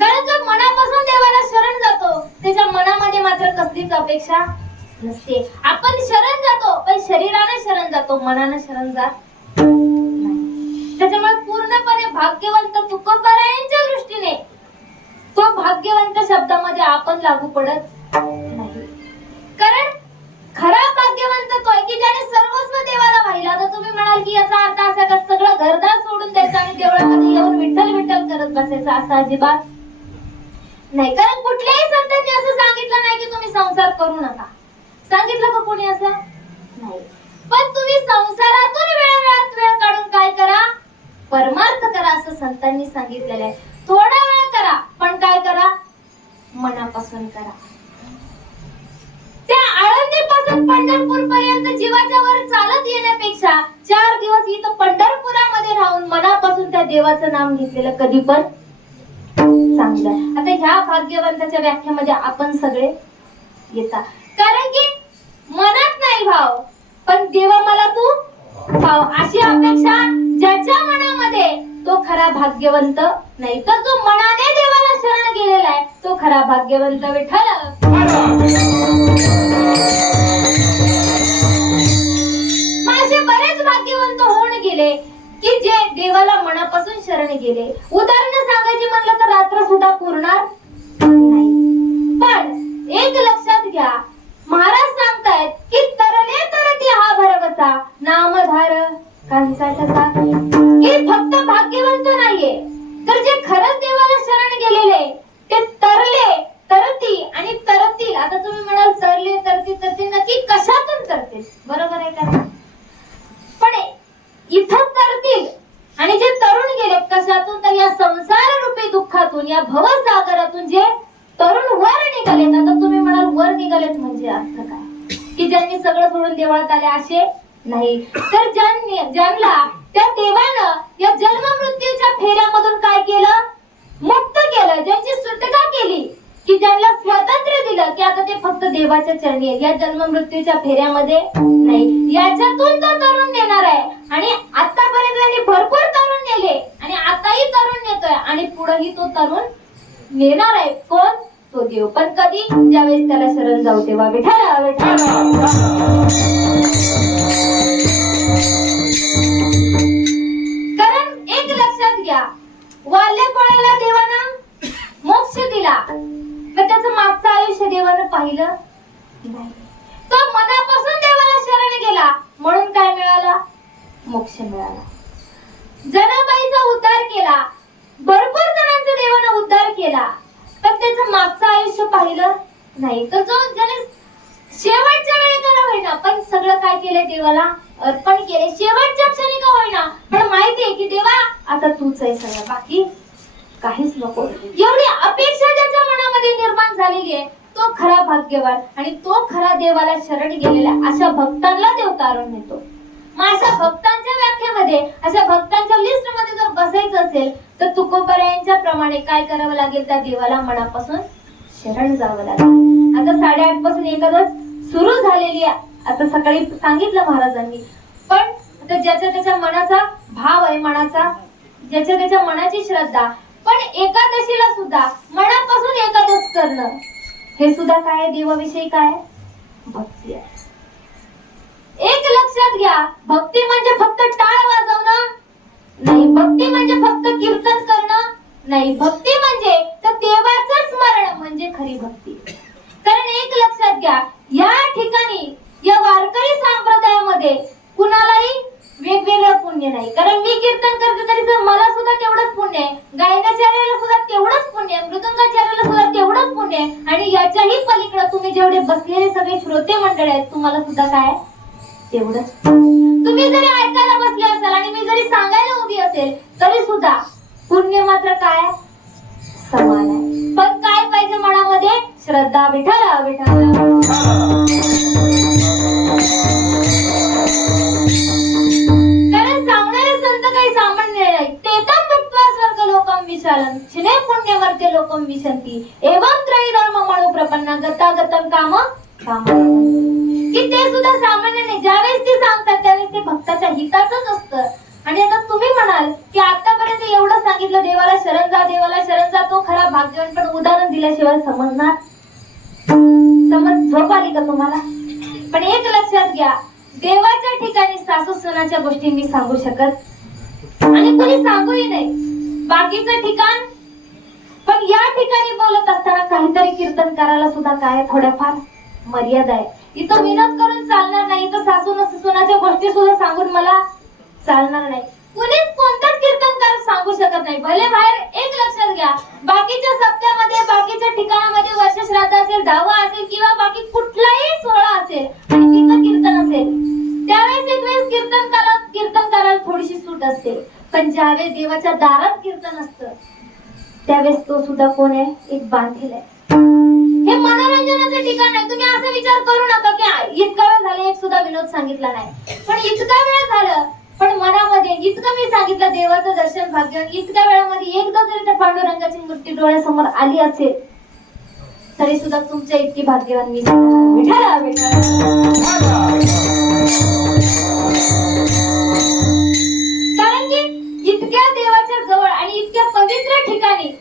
कारण जो मनापासून देवाला शरण जातो त्याच्या मनामध्ये मात्र कसलीच अपेक्षा नसते. आपण शरण जातो पण शरीराने शरण जातो, मनाने शरण जात नाही. त्याच्यामुळे पूर्णपणे भाग्यवंत तुकोबारायांच्या दृष्टीने तो भाग्यवंत शब्दामध्ये आपण लागू पडत नाही. कारण खरा भाग्यवंत तो आहे की ज्याने सर्वस्व देवाला वाहिला. तर तुम्ही म्हणाल की याचा अर्थ असा का सगळं घरदार सोडून द्यायचं आणि देवळामध्ये येऊन विठ्ठल विठ्ठल करत बसायचं? असं अजिबात नाही. कारण कुठल्याही संतांनी असं सांगितलं नाही की तुम्ही संसार करू नका. सांगितलं का कोणी असं? नाही. पण तुम्ही संसारातून वेळात वेळ काढून काय करा? परमार्थ करा असं संतांनी सांगितलेलं आहे. थोडा वेळ करा पण काय करा? मनापासून करा. त्या आळंदीपासून पंढरपूर पर्यंत जीवाच्या वर चालत येण्यापेक्षा 4 दिवस इथं पंढरपुरामध्ये राहून मनापासून त्या देवाचं नाम घेतलेलं कधी पण चांगलं. आता ह्या भाग्यवंताच्या व्याख्यामध्ये आपण सगळे येतात. कारण की मनात नाही भाव पण देवा मला तू भाव अशी अपेक्षा ज्याच्या मनामध्ये तो खरा भाग्यवंत नाही. तर जो मनाने देवाला शरण गेलेला आहे तो तो खरा भाग्यवंत विठ्ठल. माझे बरेच भाग्यवंत होऊन गेले की जे देवाला मनापासून शरण गेले. उदाहरण सांगायची म्हणलं तर रात्र सुद्धा पुरणार नाही. पण एक लक्षात घ्या, महाराज सांगतायत की तरले तरती हा भरवसा नामधार कांचाटसा. हे फक्त भाग्यवंत नाहीये, तर जे खरंच देवाला शरण गेलेले ते तरले तरती आणि तरतील. आता तुम्ही म्हणाल तरले तरती तरती नक्की कशातून तरतील, बरोबर आहे का? पण इथं तरतील आणि जे तरुण गेले कशातून, तर या संसार रूपी दुःखातून, या भवसागरातून जे तरुण वर निघालेत. आता तुम्ही म्हणाल वर निघालेत म्हणजे अर्थ काय, की ज्यांनी सगळं सोडून देवळात आले असे नाही, तर ज्यांना त्या देवानं या जन्म मृत्यूच्या फेऱ्यामधून काय केलं, मुक्त केलं, ज्यांची सुटका केली, की ज्यांना स्वातंत्र्य दिलं, की आता ते फक्त देवाच्या चरणी आहेत, या जन्म मृत्यूच्या फेऱ्यामध्ये नाही. याच्यातून तो तरुण नेणार आहे. आणि आतापर्यंत त्यांनी भरपूर तरुण नेले आणि आताही तरुण नेतोय आणि पुढेही तो तरुण नेणार आहे. कोण? तो देव. पण कधी? ज्यावेळेस त्याला शरण जाऊ तेव्हा. विठ्ठल विठ्ठल. कारण एक लक्षात घ्या, वाल्य कोणाला देवानं मोक्ष दिला, पण त्याचं मागचं आयुष्य देवानं पाहिलं नाही. तो मनापासून देवाला शरण गेला म्हणून काय मिळाला? मोक्ष मिळाला. जनाबाईचा उद्धार केला, भरपूर जणांचा देवानं उद्धार केला, पण त्याचं मागचं आयुष्य पाहिलं नाही. तर जो ज्याने शेवटच्या वेळी का होईना पण सगळं काय केलंय देवाला अर्पण केले, शेवटच्या क्षणी का होईना पण माहितीये की देवा आता तूच आहे सगळं, बाकी काहीच नको, एवढी अपेक्षा ज्याच्या मनामध्ये निर्माण झालेली आहे तो खरा भाग्यवान आणि तो खरा देवाला शरण गेलेला. अशा भक्तांना देव तारून नेतो. मग अशा भक्तांच्या व्याख्यामध्ये, अशा भक्तांच्या लिस्ट मध्ये जर बसायचं असेल तर तुकोबरायांच्या प्रमाणे काय करावं लागेल, त्या देवाला मनापासून शरण जावं लागेल. आता 8:30 पासून एकादश सुरू झालेली आहे. आता सकाळी सांगितलं महाराजांनी, पण आता ज्याच्या त्याच्या मनाचा भाव आहे, मनाचा ज्याच्या त्याच्या मनाची श्रद्धा. पण एकादशीला सुद्धा मनापासून एकादश करणं हे सुद्धा काय आहे, देवाविषयी काय आहे, भक्ती आहे. एक लक्षात घ्या, भक्ती म्हणजे फक्त टाळ वाजवणं नाही, भक्ती म्हणजे फक्त कीर्तन करणं नाही, भक्ती म्हणजे तर देवाचं स्मरण म्हणजे खरी भक्ती. कारण एक लक्षात घ्या, या ठिकाणी या वारकरी संप्रदायामध्ये कुणालाही वेगवेगळं पुण्य नाही. कारण मी कीर्तन करते तरी तर मला सुद्धा तेवढंच पुण्य आहे, गायनाचार्याला सुद्धा तेवढंच पुण्य आहे, मृदंगाचार्याला सुद्धा तेवढंच पुण्य आहे. आणि याच्याही पलीकडे तुम्ही जेवढे बसलेले सगळे श्रोते मंडळ आहेत तुम्हाला सुद्धा काय तेवढंच. तुम्ही जरी ऐकायला बसले असाल आणि मी जरी सांगायला उभी असेल तरी सुद्धा पुण्य मात्र काय समान आहे. पण काय पाहिजे मनामध्ये? श्रद्धा. विठ्ठल विठ्ठल. कारण सांगणारे संत काही सामान्य नाही. तेतम मुक्त्वा स्वर्ग लोकम विशालम छिने पुण्यवर्ते लोकम विशंती एवं त्रयी धर्म मनो प्रपन्ना गतागतम काम काम. की ते सुद्धा सामान्य नाही. ज्यावेळेस ते सांगतात त्यावेळेस ते भक्ताच्या हिताचंच असतं. आणि आता तुम्ही म्हणाल की आतापर्यंत एवढं सांगितलं देवाला शरण जा, देवाला शरण जा, तो खरा भाग्यवान, पण उदाहरण दिल्याशिवाय समजणार? समज झोप आली का तुम्हाला? पण एक लक्षात घ्या, देवाच्या ठिकाणी सासू सुनाच्या गोष्टी मी सांगू शकत आणि कोणी सांगूही नाही, बाकीचं ठिकाण. पण या ठिकाणी बोलत असताना काहीतरी कीर्तन करायला सुद्धा काय थोड्याफार मर्यादा आहे. इथं विनोद करून चालणार नाही, तर सासू सुनाच्या गोष्टी सुद्धा सांगून मला चालणार नाही. कुणीच कोणताच कीर्तनकार सांगू शकत नाही. भले बाहेर एक लक्षात घ्या, बाकीच्या सप्त्यामध्ये, बाकीच्या ठिकाणामध्ये वर्ष श्राद्ध असेल, दहावा असेल किंवा बाकी कुठलाही सोहळा असेल आणि तिथं कीर्तन असेल, त्यावेळेस एक वेळेस कीर्तनकाराला थोडीशी सूट असते. पण ज्यावेळेस देवाच्या दारात कीर्तन असतं त्यावेळेस तो सुद्धा कोण आहे? एक बांधील आहे. हे मनोरंजनाचं ठिकाण नाही. तुम्ही असा विचार करू नका की इतका वेळ झाला एक सुद्धा विनोद सांगितला नाही. पण इतका वेळ झालं पण मनामध्ये इतकं मी सांगितलं देवाचं दर्शन भाग्यवान. इतक्या वेळामध्ये एकदा जरी त्या पांडुरंगाची मूर्ती डोळ्यासमोर आली असेल तरी सुद्धा तुमच्या इतकी भाग्यवान मी. विठ्ठल कारण की इतक्या देवाच्या जवळ आणि इतक्या पवित्र ठिकाणी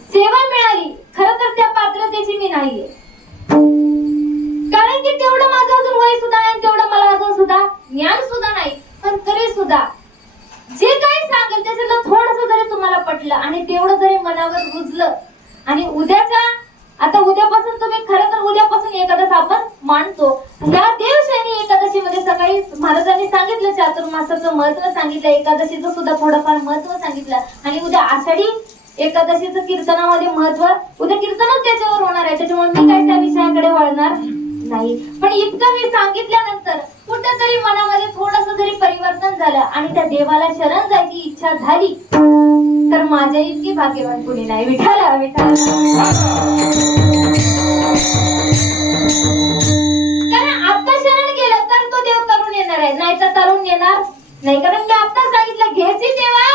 सेवा मिळाली. खरं तर त्या महत्व, उद्या कीर्तनच त्याच्यावर होणार आहे, त्याच्यामुळे मी काही त्या विषयाकडे वळणार नाही. पण इतकं मी सांगितल्यानंतर कुठेतरी मनामध्ये थोडस जरी परिवर्तन झालं आणि त्या देवाला शरण जायची इच्छा झाली तर माझ्या इतकी भाग्यवान कुणी नाही. विठाला विठाला. कारण आता शरण गेलं तर तो देव तरुण येणार आहे, नाही तर तरुण येणार नाही. कारण मी आता सांगितलं घेसी देवा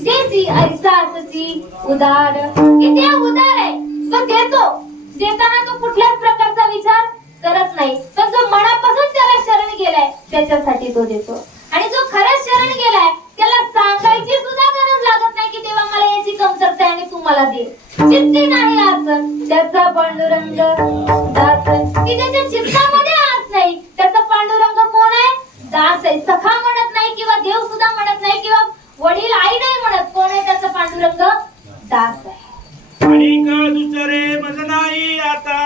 देसी ऐसा अससी उदार, की देव उदार आहे, तो देतो. देताना तो कुठल्याच प्रकारचा विचार करत नाही, पण जो मनापासून त्याला शरण गेलाय त्याच्यासाठी तो देतो. आणि जो खरंच शरण गेलाय त्याला सांगायची सुद्धा गरज लागत नाही की देवा मला याची कमतरता आहे आणि तू मला दे. चित्ती नाही असं त्याचा पांडुरंग दास, की त्याच्या चित्तामध्ये आस नाही त्याचा पांडुरंग कोण आहे? दास आहे. सखा म्हणत नाही किंवा देव सुद्धा म्हणत नाही किंवा वडील आई नाही म्हणत, कोण आहे त्याचा पांडुरंग? दास आहे. आणि का दुसरे मज नाही आता,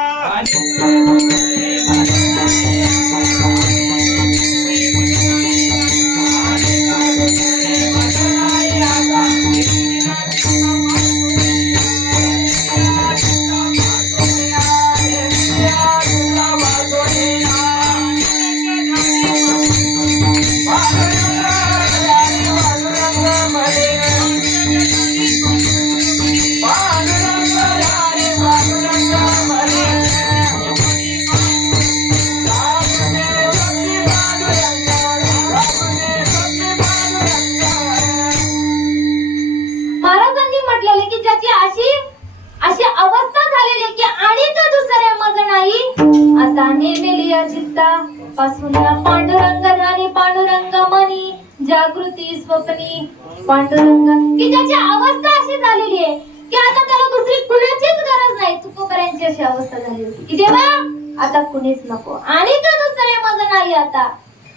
महाराजांनी म्हटलेले की ज्याची अशी अवस्था झालेली की आणि का दुसरे मज नाही आता, नेमेली या चित्ता पासून पांडुरंग ध्यानी पांडुरंग मनी जागृती स्वप्नी पांडुरंग, की ज्याची अवस्था अशी झालेली आहे की आता त्याला दुसरी कुणाचीच गरज नाही. तुकोबरायांची अशी अवस्था झाली होती की देवा आता कुणीच नको आणि का दुसरे मज नाही आता.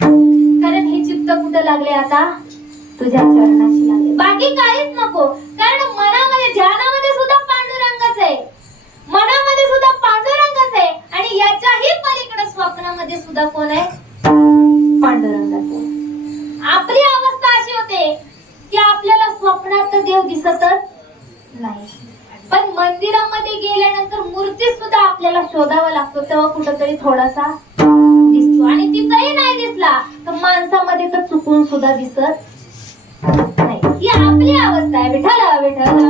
कारण हे चित्त कुठं लागले आता? तुझ्या चरणाशी लागले, बाकी काहीच नको. कारण मनामध्ये ध्यानामध्ये सुद्धा पांडुरंगच आहे, मनामध्ये सुद्धा पांडुरंगच आहे आणि याच्याही पलीकडे स्वप्नामध्ये सुद्धा कोण आहे? पांडुरंगच आहे. आपली अवस्था अशी होते की आपल्याला स्वप्नात तर देव दिसतच नाही, पण मंदिरामध्ये गेल्यानंतर मूर्ती सुद्धा आपल्याला शोधावा लागतो, तेव्हा कुठेतरी थोडासा दिसतो. आणि तिथंही नाही दिसला तर माणसामध्ये तर चुकून सुद्धा दिसत नाही. ही आपली अवस्था आहे. विठाला विठाला.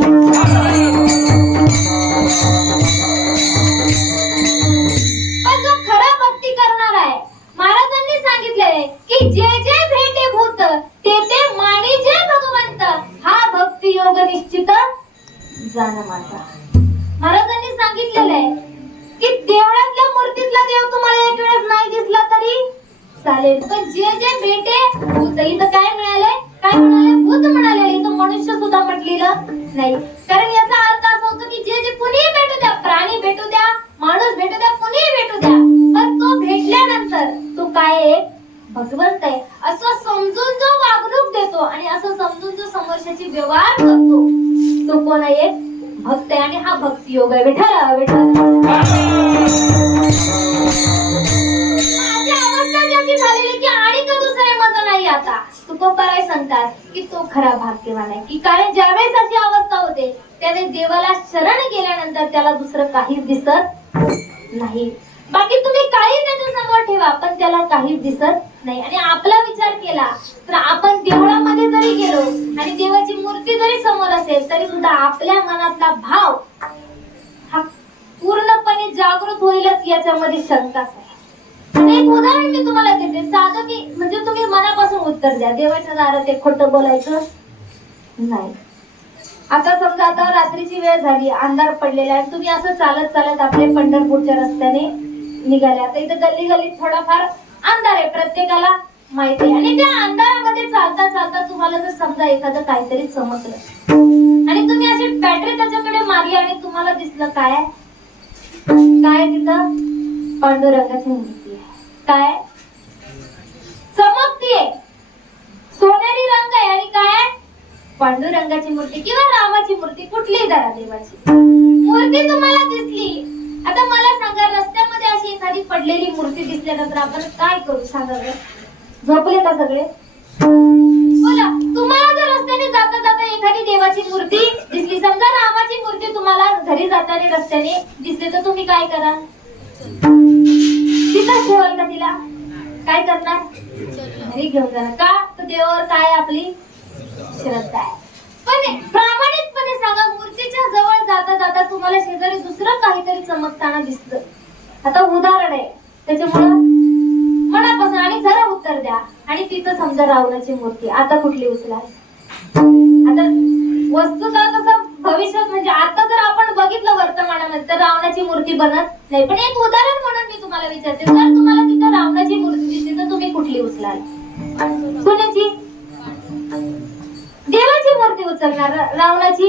पण जो खरा भक्ती करणार आहे, महाराजांनी सांगितलेले की जे जे भेटे भूत ते ते मानी जे भगवंत, हा भक्ती योग निश्चित जाण माझा. महाराजांनी सांगितलेलं आहे की देवळातल्या मूर्तीतला देव तुम्हाला एक वेळेस नाही दिसला तरी चालेल, पण जे जे भेटे भूत, इथं काय मिळाले? काय म्हणाले? भूत म्हणाले, इथं मनुष्य सुद्धा म्हटलेलं नाही. कारण याचा अर्थ असा होतो की जे जे कुणीही भेटू द्या, प्राणी भेटू द्या, माणूस भेटू द्या, कुणीही भेटू द्या, पण तो भेटल्यानंतर तो काय आहे? भगवंत आहे असं समजून जो वागणूक देतो आणि असं समजून जो समोरच्याची व्यवहार करतो तो कोण आहे? भक्त आहे. आणि हा भक्ती योग आहे. विठाला विठाला. माझी अवस्था ज्याची झालेली की आणि का दुसरे मज नाही आता, तुकोबाराय सांगतात की तो खरा भाग्यवान आहे. की कारण ज्यावेळेस अशी अवस्था होते त्यावेळेस देवाला शरण गेल्यानंतर त्याला दुसरं काहीच दिसत नाही. बाकी तुम्ही काही त्याच्या समोर ठेवा पण त्याला काहीच दिसत नाही. आणि आपला विचार केला तर आपण देवळामध्ये जरी गेलो आणि देवाची मूर्ती जरी समोर असेल तरी सुद्धा आपल्या मनातला भाव हा पूर्णपणे जागृत होईलच याच्यामध्ये शंकाच आहे. आणि एक उदाहरण मी तुम्हाला देते साधं, की म्हणजे तुम्ही मनापासून उत्तर द्या. देवाच्या दारात एक खोटं बोलायचं नाही. आता समजा आता रात्रीची वेळ झाली, अंधार पडलेला आहे, तुम्ही असं चालत चालत आपले पंढरपूरच्या रस्त्याने निघाले. आता इथं गल्ली गल्लीत थोडाफार अंधार आहे, प्रत्येकाला माहिती आहे. आणि त्या अंधारामध्ये चालता चालता तुम्हाला जर समजा एखादं काहीतरी चमकलं आणि तुम्ही अशी बॅटरी त्याच्याकडे मारली आणि तुम्हाला दिसलं काय काय तिथं? पांडुरंगाची मूर्ती आहे. काय चमकतीये, सोनेरी रंग आहे आणि काय? पांडुरंगाची मूर्ती किंवा रामाची मूर्ती, कुठलीही धरा देवाची मूर्ती तुम्हाला दिसली. आता मला सांगा, रस्त्यामध्ये अशी एखादी पडलेली मूर्ती दिसल्यानंतर आपण काय करू सांगा बरं? झोपले का सगळे? बोला. तुम्हाला जर रस्त्याने जाता जाता एखादी देवाची मूर्ती दिसली, समजा रामाची मूर्ती तुम्हाला घरी जाताना रस्त्याने दिसली, तर तुम्ही काय कराल? तिथंच ठेवाल का तिला? काय करणार? घरी घेऊन जाणार का? तर देवावर काय आपली श्रद्धा आहे. पण प्रामाणिकपणे सांगा, मूर्तीच्या जवळ जाता जाता तुम्हाला शेजारी दुसरं काहीतरी चमकताना दिसलं, आता उदाहरण आहे त्याच्यामुळं मनापासून आणि खरं उत्तर द्या. आणि तिथं समजा रावणाची मूर्ती, आता कुठली उचलाल? आता वस्तुतः तसं भविष्यात म्हणजे आता जर आपण बघितलं वर्तमानामध्ये तर रावणाची मूर्ती बनत नाही, पण एक उदाहरण म्हणून मी तुम्हाला विचारते, जर तुम्हाला तिथं रावणाची मूर्ती दिसली तर तुम्ही कुठली उचलाल? कोणाची? देवाची मूर्ती उचलणार, रावणाची?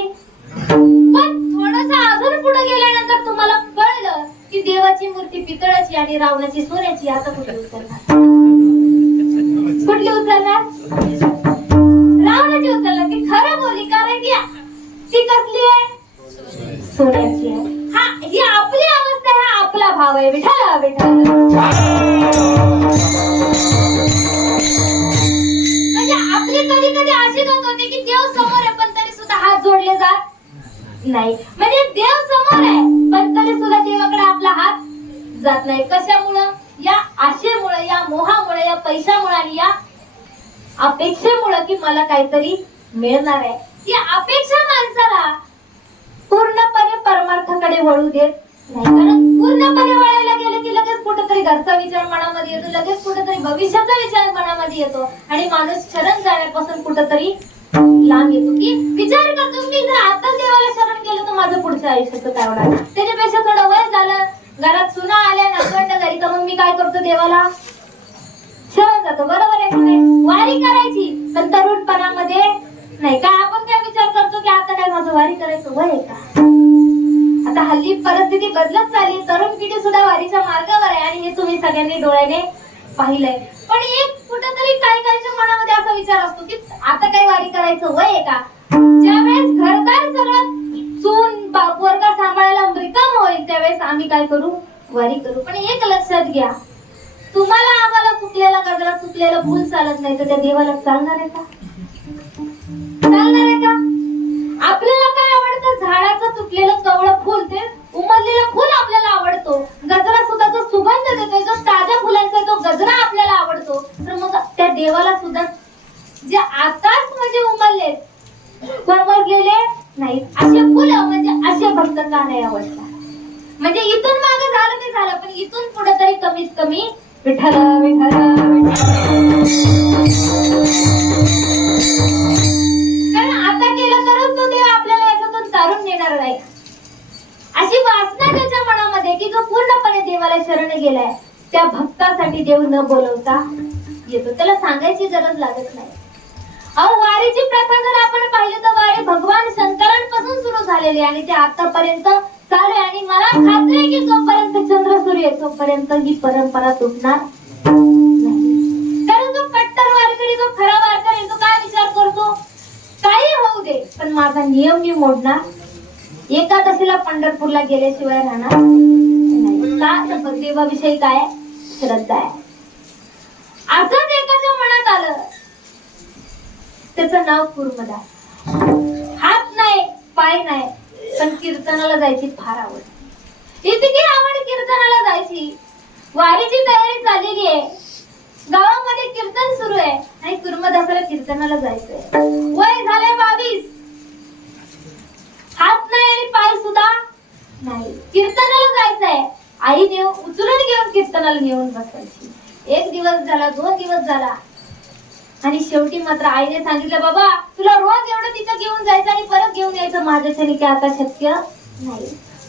पण थोडस अजून पुढे गेल्यानंतर तुम्हाला कळलं की देवाची मूर्ती पितळाची आणि रावणाची सोन्याची, आता कुठली उचलणार? कुठली उचलणार? रावणाची उचलणार. ती खरं बोलली, कारण की ती कसली आहे? सोन्याची आहे. हा, ही आपली अवस्था आहे, हा आपला भाव आहे. विठ्ठल विठ्ठल. म्हणजे आपली कधी कधी अशी गत होते की देव समोर आहे पण तरी सुद्धा हात जोडले जात नाही. म्हणजे देव समोर आहे पण तरी सुद्धा देवाकडे आपला हात जात नाही. कशामुळं? या आशेमुळे, या मोहामुळे, या पैशामुळे आणि या अपेक्षेमुळे की मला काहीतरी मिळणार आहे. ही अपेक्षा माणसाला पूर्णपणे परमार्थाकडे वळू देत नाही. कारण पूर्णपणे वळायला गेलं की लगेच कुठेतरी घरचा विचार मनामध्ये येतो, लगेच कुठेतरी भविष्याचा विचार मनामध्ये येतो आणि माणूस शरण जाण्यापासून कुठेतरी लांब येतो. की विचार करतो मी जर आता देवाला शरण गेलो तर माझं पुढच्या आयुष्याचं काय होणार? त्याच्यापेक्षा थोडं वय झालं, घरात सुना आल्या, नातवंड घरी, तर मग मी काय करतो? देवाला शरण जातो. बरोबर आहे की नाही? वारी करायची, पण तरुणपणामध्ये नाही का? आपण काय विचार करतो की आता काय माझं वारी करायचं वय आहे का? आता हल्ली परिस्थिती बदलत चालली, तरुण पिढी सुद्धा वारीच्या मार्गावर आहे आणि हे तुम्ही सगळ्यांनी डोळ्याने पाहिलंय. पण एक कुठेतरी काही काहीच्या मनामध्ये असा विचार असतो की आता काय वारी करायचं वय आहे का? ज्यावेळेस घरदार सगळं सून पोरगा सांभाळायला रिकाम होईल त्यावेळेस आम्ही काय करू? वारी करू. पण एक लक्षात घ्या, तुम्हाला आम्हाला चुकलेला गजरा, चुकलेलं फुल चालत नाही तर त्या देवाला चालणार आहे का? चालणार आहे का? आपल्याला काय आवडतं? झाडाचं तुटलेलं कवळं फुल, ते उमललेलं फुल आपल्याला आवडतो. गजरा सुद्धा जो सुगंध देतोय, जो ताज्या फुलांचा तो गजरा आपल्याला आवडतो. तर मग त्या देवाला सुद्धा जे आताच म्हणजे उमलले गेले नाहीत असे फुलं, म्हणजे असे भक्त का नाही आवडतात? म्हणजे इथून मागे झालं ते झालं, पण इथून पुढे तरी कमीत कमी विठ्ठल विठ्ठल कारण आता केलं तरच तो देव आपल्याला याच्यातून तारून नेणार नाही. अशी वासना त्याच्या मनामध्ये की जो पूर्णपणे देवाला शरण गेलाय त्या भक्तासाठी देव न बोलवता येतो. त्याला सांगायची गरज लागत नाही. अहो, वारीची प्रथा जर आपण पाहिली तर वारी भगवान शंकरांपासून सुरू झालेली आणि ते आतापर्यंत चालू आहे. आणि मला खात्री आहे की जोपर्यंत चंद्र सूर्य आहे तोपर्यंत ही परंपरा तुटणार नाही. कारण जो कट्टर वारकरी, जो खरा वारकरी, तो काय विचार करतो? काही होऊ दे पण माझा नियम मी मोडणार, एकादशीला पंढरपूरला गेल्याशिवाय राहणार नाही. का? तर देवाविषयी काय श्रद्धा आहे. असंच एकाच्या मनात आलं, त्याचं नाव कुर्मदास. हात नाही, पाय नाही, पण कीर्तनाला जायची फार आवड. इतकी आवड कीर्तनाला जायची. वारीची तयारी चाललेली आहे, गावामध्ये कीर्तन सुरू आहे आणि कुर्मदासाला कीर्तनाला जायचंय. वय झालंय 22, हात नाही आणि पाय सुद्धा नाही, कीर्तनाला जायचंय. आई उचलून घेऊन कीर्तनाला नेऊन बसायची. 1 दिवस झाला, 2 दिवस झाला आणि शेवटी मात्र आईने सांगितलं, बाबा तुला रोज एवढं तिथं घेऊन जायचं आणि परत घेऊन यायचं माझ्याच्याने की आता शक्य नाही.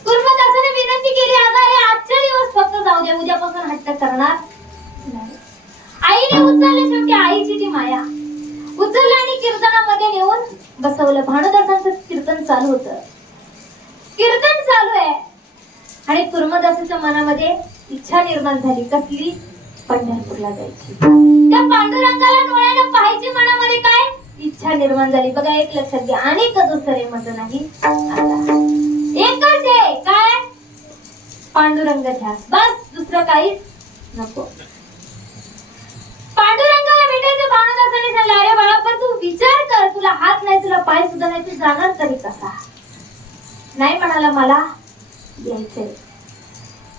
कुर्मदासाने विनंती केली, अगं हे आजच्या दिवस फक्त जाऊ दे, उद्यापासून हट्ट करणार नाही. आईने उचलले. शेवटी आईची ती माया उचललं आणि कीर्तनामध्ये नेऊन बसवलं. भानुदासांचं कीर्तन चालू होतं. कीर्तन चालू आहे आणि कुर्मदासाच्या मनामध्ये इच्छा निर्माण झाली. कसली? पंढरपूरला जायची. त्या पांडुरंगाला डोळ्याने पाहायची मनामध्ये काय इच्छा निर्माण झाली. बघा, एक लक्षात घ्या, अनेक दुसरे मत नाही, एकच आहे. काय? पांडुरंग ध्यास, बस, दुसरं काहीच नको. पांडुरंगाला भेटायचं भानुदासाने महाराजांनी सांगितलं, अरे बाळा पण तू विचार कर, तुला हात नाही तुला पाय सुद्धा नाही, तू जाणार तरी कसा? नाही म्हणाला मला यायचंय.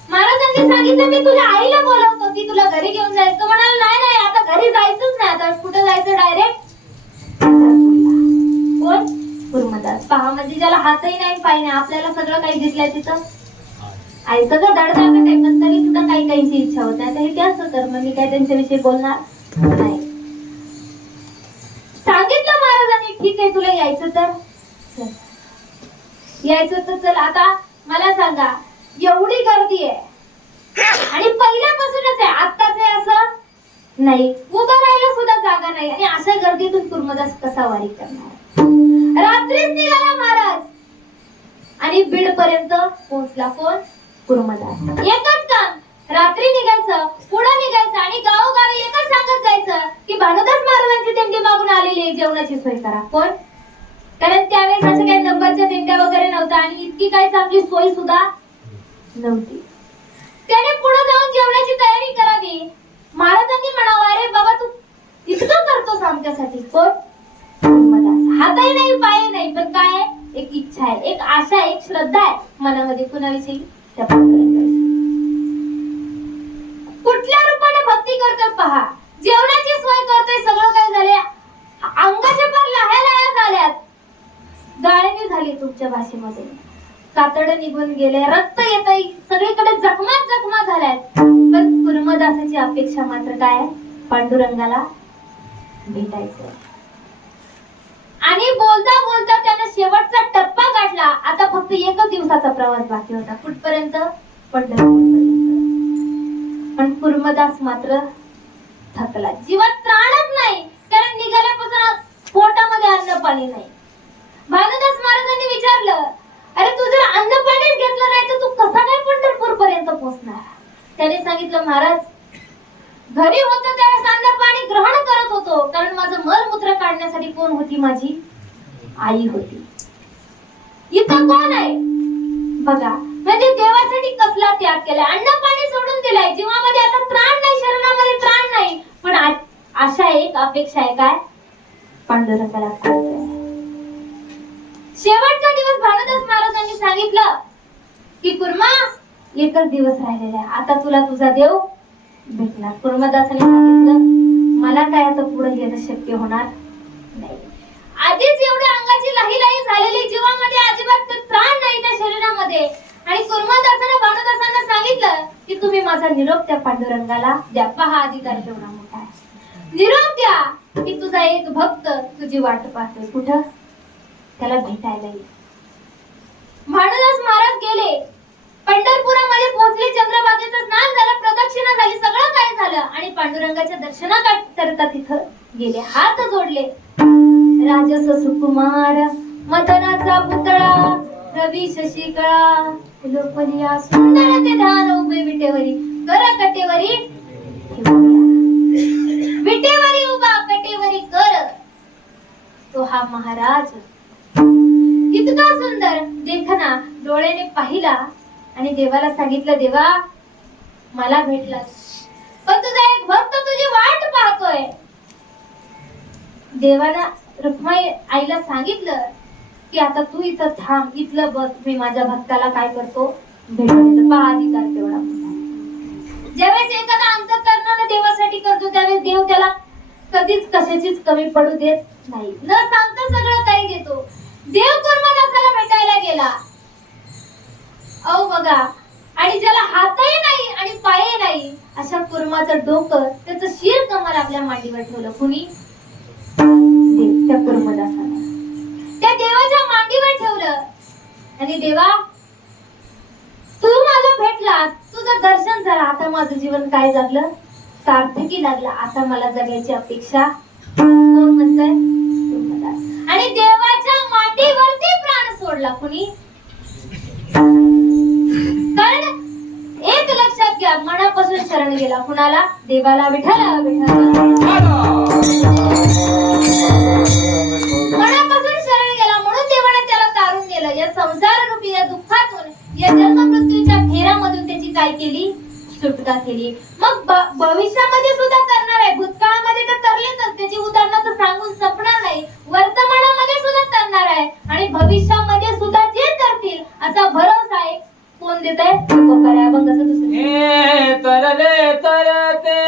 महाराजांनी सांगितलं मी तुझ्या आईला बोलवतो, ती तुला घरी घेऊन जाईल. तो म्हणाला नाही नाही आता घरी जायचंच नाही, आता कुठं जायचं डायरेक्ट कोण? कुर्मदास. पहा म्हणजे ज्याला हातही नाही पाय नाही, आपल्याला सगळं काही दिसलंय तिथं. आई सगळं धडधाकट आहे पण तरी सुद्धा काही काहींची इच्छा होत नाही. हे त्याच कर्म, मी काय त्यांच्याविषयी बोलणार नाही. सांगितलं महाराजांनी ठीक आहे तुला यायचं तर चल, यायचं तर चल. आता मला सांगा एवढी गर्दी आहे आणि पहिल्यापासूनच आहे, आत्ताच आहे असं नाही, उभं राहायला सुद्धा जागा नाही आणि अशा गर्दीतून कुर्मदास कसा वारी करणार? रात्रीच निघाला महाराज आणि बीड पर्यंत पोहोचला. कोण? कुर्मदास. एकच काम, रात्री निघायचं, पुढे निघायचं आणि गावोगावी एकच सांगत जायचं की भानुदास महाराजांची दिंडी मागून आलेली आहे, जेवणाची सोय करा. कोण? कारण त्यावेळेस असं काही नंबरच्या दिंड्या वगैरे नव्हत्या आणि इतकी काही चांगली सोय सुद्धा नव्हती. त्याने पुढे जाऊन जेवणाची तयारी करावी. महाराजांनी म्हणावं अरे बाबा तू इतकं करतोस आमच्यासाठी. कोण? कुर्मदास. हातही नाही पाय नाही पण काय आहे? एक इच्छा आहे, एक आशा आहे, एक श्रद्धा आहे मनामध्ये. कुणाविषयी? त्या पांडुरंगाविषयी. कुठल्या रूपाने भक्ती करतोय पहा. जेवणाची सोय करतोय, सगळं काय झाले, अंगाच्या पर लाह्या झाल्यात, गाळणी झाली तुमच्या भाषेमध्ये, कातड निघून गेले, रक्त येतंय, सगळीकडे जखमा झाल्यात. पण कुर्मदासाची अपेक्षा मात्र काय आहे? पांडुरंगाला भेटायचं. आणि बोलता बोलता त्याने शेवटचा टप्पा गाठला. आता फक्त एकच दिवसाचा प्रवास बाकी होता. कुठपर्यंत? पंढरपूरपर्यंत. पण कुर्मदास मात्र थकला, जीवात त्राणच नाही, कारण निघाल्यापासून पोटामध्ये अन्न पाणी नाही. भानुदास महाराजांनी विचारलं अरे तू जर अन्न पाणीच घेतलं नाही तर तू कसा काय पंढरपूर पर्यंत पोहोचणार? त्याने सांगितलं महाराज घरी होतं त्यावेळेस अन्न पाणी ग्रहण करत होतो, कारण माझं मलमूत्र काढण्यासाठी कोण होती? माझी आई होती. इथं कोण आहे बघा, म्हणजे देवासाठी कसला त्याग केलाय, अन्न पाणी सोडून दिलाय, जीवामध्ये आता त्राण नाही, शरीरामध्ये त्राण नाही, पण आशा एक अपेक्षा आहे काय? पांडुरंगाला पाहायचंय. शेवटचा दिवस भानुदास महाराजांनी सांगितलं की कुर्मा एकच दिवस राहिलेला आहे, आता तुला तुझा देव भेटणार. कुर्मदासाने सांगितलं मला काय आता पुढे येणं शक्य होणार नाही. आधीच एवढ्या अंगाची लाही झालेली, जीवामध्ये अजिबात त्राण नाही त्या शरीरामध्ये. आणि कुर्मदासाने भानुदासांना सांगितलं की तुम्ही माझा निरोप त्या पांडुरंगाला द्या. पहा अधिकार केवढा मोठा आहे. निरोप द्या की तुझा एक भक्त तुझी वाट पाहतोय. कुठं? त्याला भेटायला येईल. भानुदास महाराज गेले, पंढरपुरामध्ये पोहोचले, चंद्रभागेचं स्नान झालं, प्रदक्षिणा झाली, सगळं काय झालं आणि पांडुरंगाच्या दर्शनाकरता तिथं गेले, हात जोडले. राजस सुकुमार मदनाचा पुतळा रवी शशिकळा लोकलिया सुंदर ते ध्यान उभे विटेवरी कर कटेवरी विटेवरी उभा कटेवरी कर. तो हा महाराज इतका सुंदर देखना डोळ्याने पाहिला आणि देवाला सांगितलं देवा मला भेटलास, पण तुझा एक भक्त तुझी वाट पाहतोय. देवाला रुक्माई आईला सांगितलं की आता तू इथं थांब, इथलं बघ, मी माझ्या भक्ताला काय करतो भेटतो. पहा अधिकार तेवढा मोठा. ज्यावेळेस एखादा अंतःकरणाने देवासाठी करतो त्यावेळेस देव त्याला कधीच कशाचीच कमी पडू देत नाही, न सांगता सगळं काही देतो. देव कुर्मदासाला भेटायला गेला, अहो बघा, आणि ज्याला हातही नाही आणि पायही नाही अशा कुर्माचं डोकं, त्याचं शीर कमर आपल्या मांडीवर ठेवलं. कुणी? देव. त्या कुर्मदासाला त्या देवाच्या मांडीवर ठेवलं आणि देवा तू मला भेटलास, तुझं दर्शन झालं, आता माझं जीवन काय जगलं? सार्थकी लागलं. आता मला जगायची अपेक्षा कोण म्हणतंय? कुर्मदास. आणि देवाच्या मांडीवरती प्राण सोडला. कुणी? कारण एक लक्षात घ्या, मनापासून शरण गेला. कुणाला? देवाला. विठ्ठला मनापासून शरण गेला म्हणून देवाने त्याला तारून नेलं. या संसार रूपी या दुःखातून, या जन्म मृत्यूच्या फेऱ्यामधून त्याची काय केली? सुटका केली, मग भविष्यामध्ये सुद्धा करणार आहे. भूतकाळामध्ये तर तरलेच, त्याची उदाहरणं तर सांगून संपणार नाही. वर्तमानामध्ये सुद्धा करणार आहे आणि भविष्यामध्ये सुद्धा जे करतील असा भरोसा आहे. कोण देत आहे? तुकोबा. मग कसं दुसरं हे तरले तरते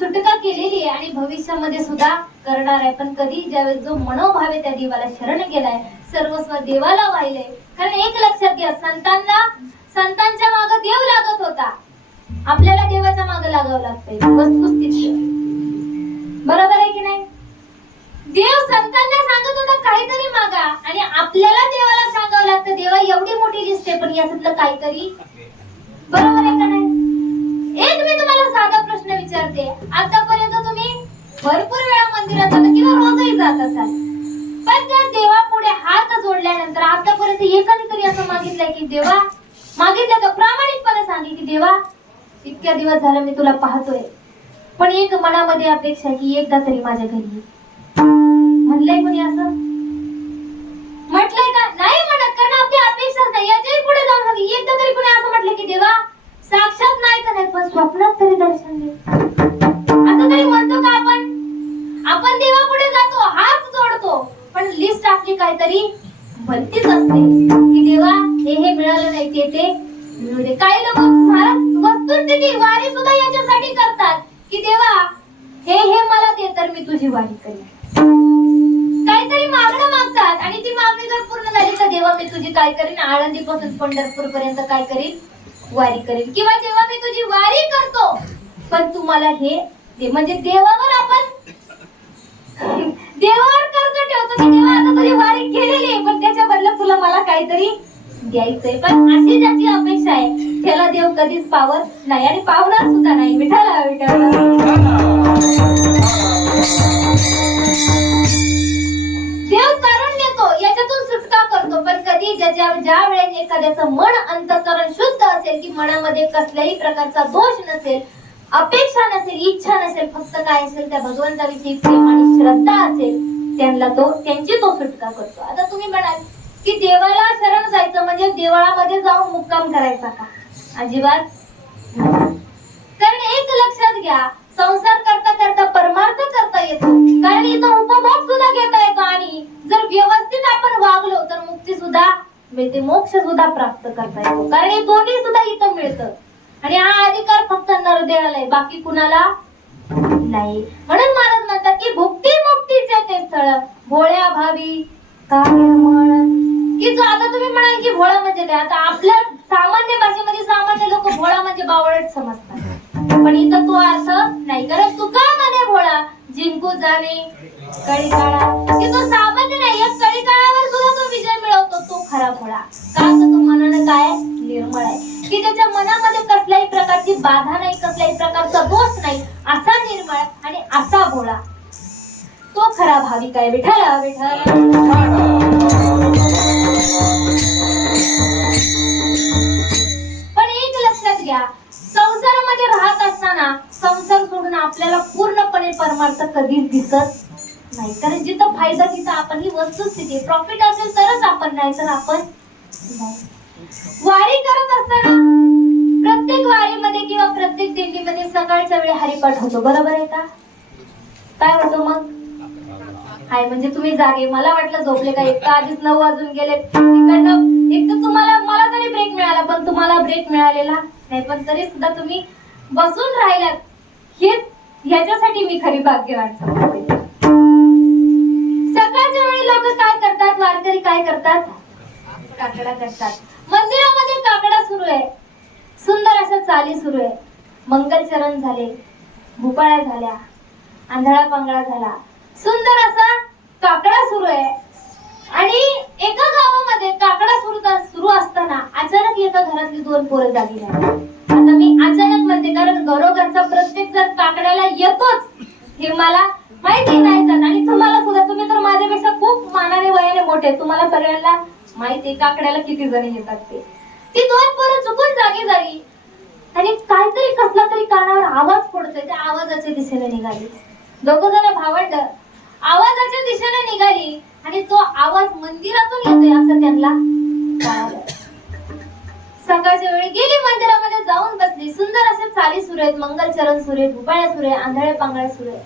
सुटका केलेली आहे आणि भविष्यामध्ये सुद्धा करणार आहे. पण कधी ज्यावेळेस जो मनोभावे त्या देवाला शरण गेलाय, सर्वस्व देवाला वाहिलंय. कारण एक लक्षात घ्या, संतांच्या मागे देव लागत होता, आपल्याला देवाच्या मागे लागावं लागतंय. वस्तुस्थिती बरोबर आहे की नाही? देव संतांना सांगत होता काहीतरी मागा आणि आपल्याला देवाला सांगावं लागतं देवा एवढी मोठी लिस्ट आहे पण यातलं काहीतरी. बरोबर आहे का नाही? एक मी तुम्हाला साधा प्रश्न विचारते, आतापर्यंत तुम्ही भरपूर वेळा मंदिरात जाता किंवा रोजही जात असाल, पण त्या देवापुढे हात जोडल्यानंतर आतापर्यंत एकाने तरी असं मागितलंय की देवा, मागितलं का? प्रामाणिकपणे सांगे की देवा इतक्या दिवस झालं मी तुला पाहतोय, पण एक मनामध्ये अपेक्षा आहे की एकदा तरी माझ्या घरी ये. म्हणलंय कोणी असं? म्हटलंय का? नाही म्हणत, कारण आपली अपेक्षाच नाही. याच्याही पुढे जाऊन सांगे एकदा तरी कोणी असं म्हटलं की देवा साक्षात नाही का नाही पण स्वप्नात तरी दर्शन दे, असं तरी म्हणतो का आपण? आपण देवापुढे जातो, हात जोडतो, पण लिस्ट आपली काहीतरी भलतीच असते की देवा हे मिळालं नाही, ते मिळू दे. काही लोक महाराज वस्तुस्थिती वारी सुद्धा याच्यासाठी करतात की देवा हे मला दे तर मी तुझी वारी करेन. काहीतरी मागणं मागतात आणि ती मागणी जर पूर्ण झाली तर देवा मी तुझी काय करीन, आळंदी पासून पंढरपूर पर्यंत काय करीन, वारी करेन. किंवा जेव्हा मी तुझी वारी करतो पण तू मला हे दे. म्हणजे देवावर आपण देवावर कर्ज ठेवतो की देवा आता तुझी वारी केलेली आहे पण त्याच्या बदल्यात तुला मला काहीतरी द्यायचंय. पण अशी ज्याची अपेक्षा आहे त्याला देव कधीच पावत नाही आणि पावणार सुद्धा नाही. विठाला देव कारण देतो, याच्यातून सुटका करतो, पण कधी ज्या वेळेस एखाद्याचं मन अंतःकरण शुद्ध असेल की मनामध्ये कसल्याही प्रकारचा दोष नसेल, अपेक्षा नसेल, इच्छा नसेल, फक्त काय असेल त्या भगवंताविषयी प्रेम आणि श्रद्धा असेल, त्यांची तो सुटका करतो. आता तुम्ही म्हणाल की देवाला शरण जायचं म्हणजे देवळामध्ये जाऊन मुक्काम करायचा का? अजिबात. कारण एक लक्षात घ्या, संसार करता करता परमार्थ करता येतो, कारण इथं उपभोग सुद्धा घेता येतो आणि जर व्यवस्थित आपण वागलो तर मुक्ती सुद्धा मिळते, मोक्ष सुद्धा प्राप्त करता येतो. कारण हे दोन्ही सुद्धा इथं मिळतं आणि हा अधिकार फक्त नरदेवाला आहे, बाकी कुणाला नाही. म्हणून महाराज म्हणतात की भुक्ती मुक्तीचे ते स्थळ भोळ्या भावी काय म्हण. की जो आता तुम्ही म्हणाल की भोळा म्हणजे काय, आता आपल्या सामान्य भाषेमध्ये सामान्य लोक भोळा म्हणजे बावळट समजतात, पण इथं तो अर्थ नाही. कारण तुका म्हणे भोळा जिंकू जाणे कळीकाळा, की तो सामान्य नाही, एक कळीकाळावर सुद्धा तो विजय मिळवतो, तो खरा भोळा. का तो मनानं काय निर्मळ आहे की त्याच्या मनामध्ये कसल्याही प्रकारची बाधा नाही, कसल्याही प्रकारचा दोष नाही, असा निर्मळ आणि असा भोळा तो खरा भाविक आहे. विठाला विठाला. पण एक लक्षात घ्या, संसारामध्ये राहत असताना संसार सोडून आपल्याला पूर्णपणे परमार्थ कधीच दिसत नाही. कारण जिथं फायदा तिथं आपण, ही वस्तुस्थिती, प्रॉफिट असेल तरच आपण, नाही तर आपण नाही. वारी करत असताना प्रत्येक वारीमध्ये किंवा प्रत्येक दिंडीमध्ये सकाळच्या वेळी हरिपाठ होतो, बरोबर आहे का? काय होतो मग? हाय म्हणजे तुम्ही जागे, मला वाटलं झोपले का, एक तर आधीच 9 वाजून गेले तिकडनं, एक तर तुम्हाला, मला तरी ब्रेक मिळाला पण तुम्हाला ब्रेक मिळालेला नाही, पण तरी सुद्धा तुम्ही बसून राहिलात, हेच ह्याच्यासाठी मी खरी भाग्यवान समजते. सकाळच्या वेळी लोक काय करतात, वारकरी काय करतात, काकडा करतात. मंदिरामध्ये काकडा सुरू आहे, सुंदर अशा चाली सुरू आहे, मंगलचरण झाले, भुपाळ्या झाल्या, आंधळा पांगळा झाला, सुंदर असा काकडा सुरू आहे. आणि एका गावामध्ये काकडा सुरू असताना अचानक एका घरातली 2 पोरं जागी झाली. आता मी अचानक म्हणते कारण घरोघरचा प्रत्येक जण काकड्याला येतोच हे मला माहिती नाही जात, आणि तुम्हाला सुद्धा, तुम्ही तर माझ्यापेक्षा खूप मानाने वयाने मोठे, तुम्हाला सगळ्यांना माहिती काकड्याला किती जण येतात ते. ती 2 पोरं चुकून जागी झाली आणि काहीतरी कसला तरी कानावर आवाज पडतोय, त्या आवाजाच्या दिशेने निघाली. 2 जण भावंड आवाजाच्या दिशेने निघाली आणि तो आवाज मंदिरातून येतोय असं त्यांना कळालं. सकाळच्या वेळी गेली, मंदिरामध्ये जाऊन बसली, सुंदर असे चाली सुरू आहेत, मंगलचरण सुरू आहे, भुपाळ्या सुरू आहे, आंधळे पांगळे सुरू आहे,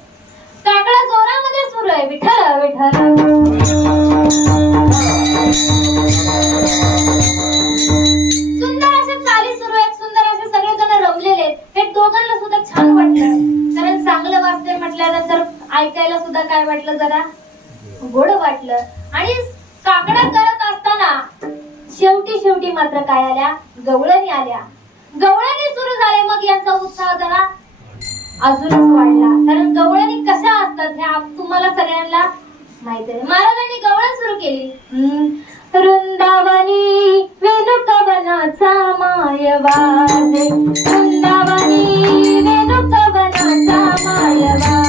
काकडा जोरामध्ये सुरू आहे, विठ्ठल विठ्ठल. सुंदर असे चाली सुरू आहेत, सुंदर असे सगळेजण रमलेले आहेत. हे दोघांना सुद्धा छान वाटलं, कारण चांगलं वाजतंय म्हटल्यानंतर ऐकायला सुद्धा काय वाटलं, जरा गोड वाटलं. आणि काकडा करत असताना शेवटी मात्र काय आल्या, गवळणी आल्या. गवळणी सुरू झाले, मग यांचा उत्साह जरा अजूनच वाढला, कारण गवळणी कशा असतात हे तुम्हाला सगळ्यांना माहिती आहे. महाराजांनी गवळण सुरू केली. वृंदावनी वेणुकवनाचा मायवादे, वृंदावनी वेणुकवनाचा मायवादे.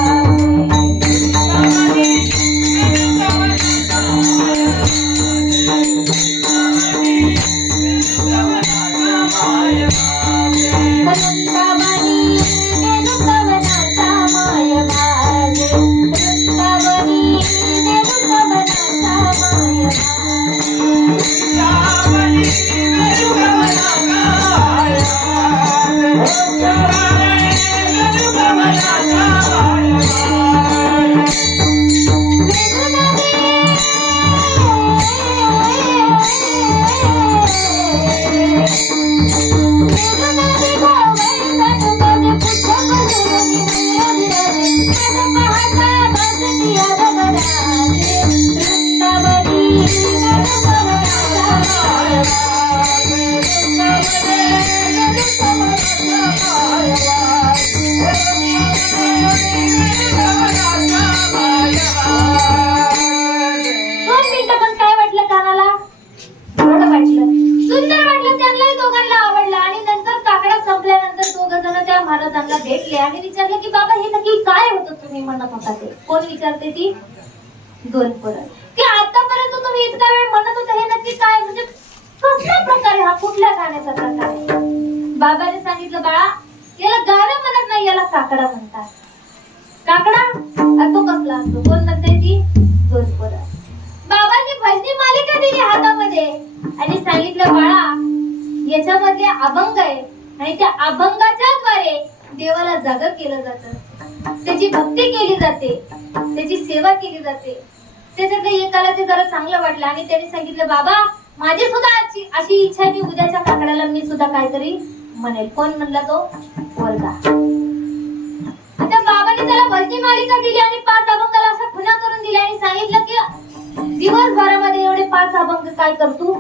महाराजांना भेटले आणि विचारलं की बाबा हे नक्की काय होतं तुम्ही म्हणत होता ते. कोण विचारते ती? 2 पोरं की आतापर्यंत तुम्ही इतका वेळ म्हणत होता हे नक्की काय, म्हणजे कसला प्रकार, हा कुठल्या गाण्याचा प्रकार आहे? बाबाने सांगितलं बाळा याला गाणं म्हणत नाही, याला काकडा म्हणतात. काकडा तो कसला असतो, कोण म्हणते ती? 2 पोरं. बाबांनी भजनी मालिका दिली हातामध्ये आणि सांगितलं बाळा याच्यामध्ये अभंग आहे आणि त्या अभंगाच्या द्वारे देवाला जागर केलं जातं, त्याची भक्ती केली जाते, त्याची सेवा केली जाते. त्याच्यातलं एकाला ते जरा चांगलं वाटलं आणि त्याने सांगितलं बाबा माझी सुद्धा अशी इच्छा आहे, उद्याच्या काकड्याला मी सुद्धा काहीतरी म्हणेल. कोण म्हणला तो? वर्गा. आता बाबांनी त्याला भजनी मालिका दिली आणि 5 अभंगाला अशा खुणा करून दिल्या आणि सांगितलं की दिवसभरामध्ये एवढे 5 अभंग काय करतो,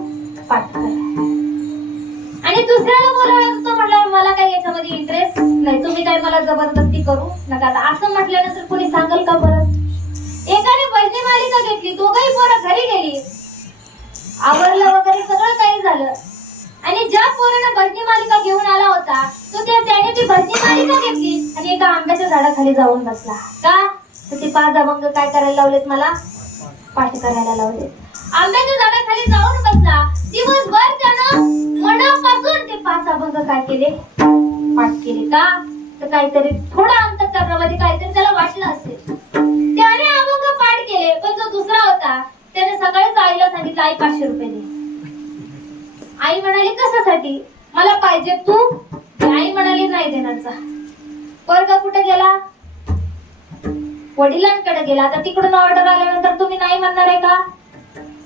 पाठ कर. आणि दुसऱ्याला बोलवलं तो म्हटला मला काही याच्यामध्ये इंटरेस्ट नाही, तुम्ही काय मला जबरदस्ती करू नका. असं म्हटल्यानंतर कोणी सांगल का परत? एकाने भजनी मालिका घेतली, दोघही पोरं घरी गेली, आवरलं वगैरे सगळं काही झालं आणि ज्या पोरानं भजनी मालिका घेऊन आला होता तो त्याने ती भजनी मालिका घेतली आणि एका आंब्याच्या झाडाखाली जाऊन बसला. का तर ते 5 अभंग काय करायला लावलेत, मला पाठ करायला लावले. आंब्याच्या झाडाखाली जाऊन बसला. दिवसभर त्यानं मनापासून ते 5 अभंग काय केले, पाठ केले. का तर काहीतरी थोडा अंतःकरणामध्ये काहीतरी त्याला वाटलं असेल. त्याने अभंग पाठ आई म्हणाली कशासाठी, मला पाहिजे तू. आई म्हणाली नाही देणारचा. पोरगा कुठे गेला, वडिलांकडे गेला. आता तिकडून ऑर्डर आल्यानंतर तुम्ही नाही म्हणणार आहे का,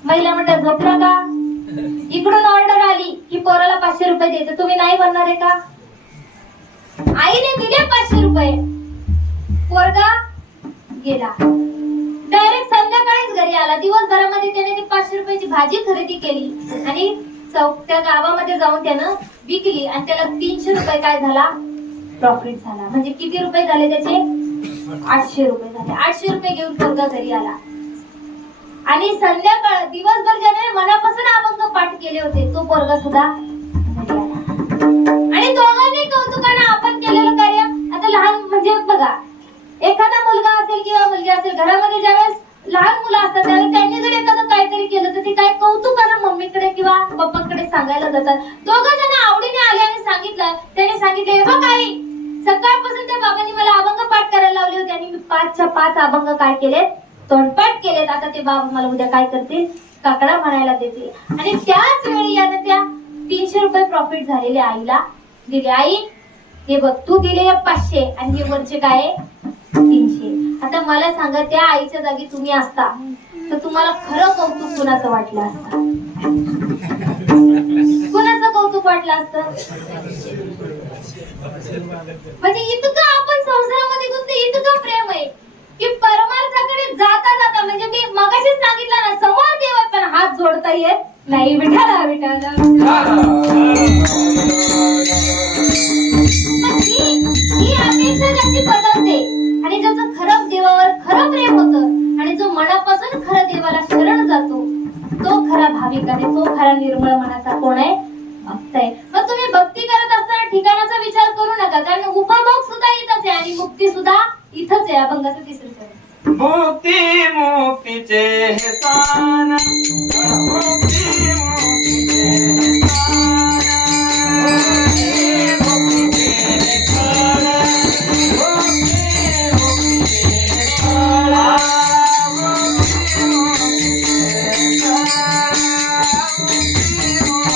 महिला म्हणतात झोपला का. इकडून ऑर्डर आली की पोराला 500 रुपये द्यायचे, तुम्ही नाही म्हणणार आहे का. आईने दिले 500 रुपये, पोरगा गेला. डायरेक्ट संध्याकाळीच घरी आला. दिवसभरामध्ये त्याने ती 500 रुपयाची भाजी खरेदी केली आणि त्या गावामध्ये जाऊन त्यानं विकली आणि त्याला 300 रुपये काय झाला, प्रॉफिट झाला. म्हणजे किती रुपये झाले त्याचे, 800 रुपये झाले. 800 रुपये घेऊन पोरगा घरी आला आणि संध्याकाळ दिवसभर ज्याने मनापासून अभंग पाठ केले होते तो पोरगा सुद्धा घरी आला. आणि दोघांनी कौतुकाने आपण केलेलं कार्य. आता लहान म्हणजे बघा, एखादा मुलगा असेल किंवा मुलगी असेल, घरामध्ये ज्यावेळेस लहान मुलं असतात त्यावेळेस त्यांनी जर एखादं काहीतरी केलं तर ते काय कौतुकानं मम्मीकडे किंवा पप्पांकडे सांगायला जातात. दोघं जण आवडीने आले आणि सांगितलं. त्याने सांगितलं, हे बघ आई, सकाळपासून त्या बाबांनी मला अभंग पाठ करायला लावले होते आणि मी 5च्या 5 अभंग काय केले, तोंडपाठ केलेत. आता ते बाबा मला उद्या काय करतील, काकडा म्हणायला देतील. आणि त्याच वेळी यानं त्या 300 रुपये प्रॉफिट झालेले आईला दिले. आई हे बघ, तू दिले 500 आणि हे वरचे काय 300. आता मला सांगा, त्या आईच्या जागी तुम्ही असता तर तुम्हाला खरं कौतुक कुणाचं वाटलं असतं, कुणाचं कौतुक वाटलं असतं. म्हणजे इतकं आपण संसारामध्ये गुंतले, इतकं प्रेम आहे की परमार्थाकडे जाता जाता, म्हणजे मी मगाशीच सांगितलं ना, समोर देव आहे पण हात जोडता येत नाही. विठाला विठाला ही अपेक्षा ज्याची बदलते आणि ज्याचं खरं देवावर खरं प्रेम होतं आणि जो मनापासून खरं देवाला शरण जातो तो खरा भाविक आणि तो खरा निर्मळ मनाचा कोण आहे, भक्त आहे. मग तुम्ही भक्ती करत असताना ठिकाणाचा विचार करू नका, कारण उपभोग सुद्धा इथंच आहे आणि मुक्ती सुद्धा इथंच आहे. अभंगाचं 3रं चरण. मुक्ती मुक्तीचे हे स्थान, मुक्ती मुक्तीचे हे स्थान, मुक्ती मुक्तीचे स्थान, मुक्ती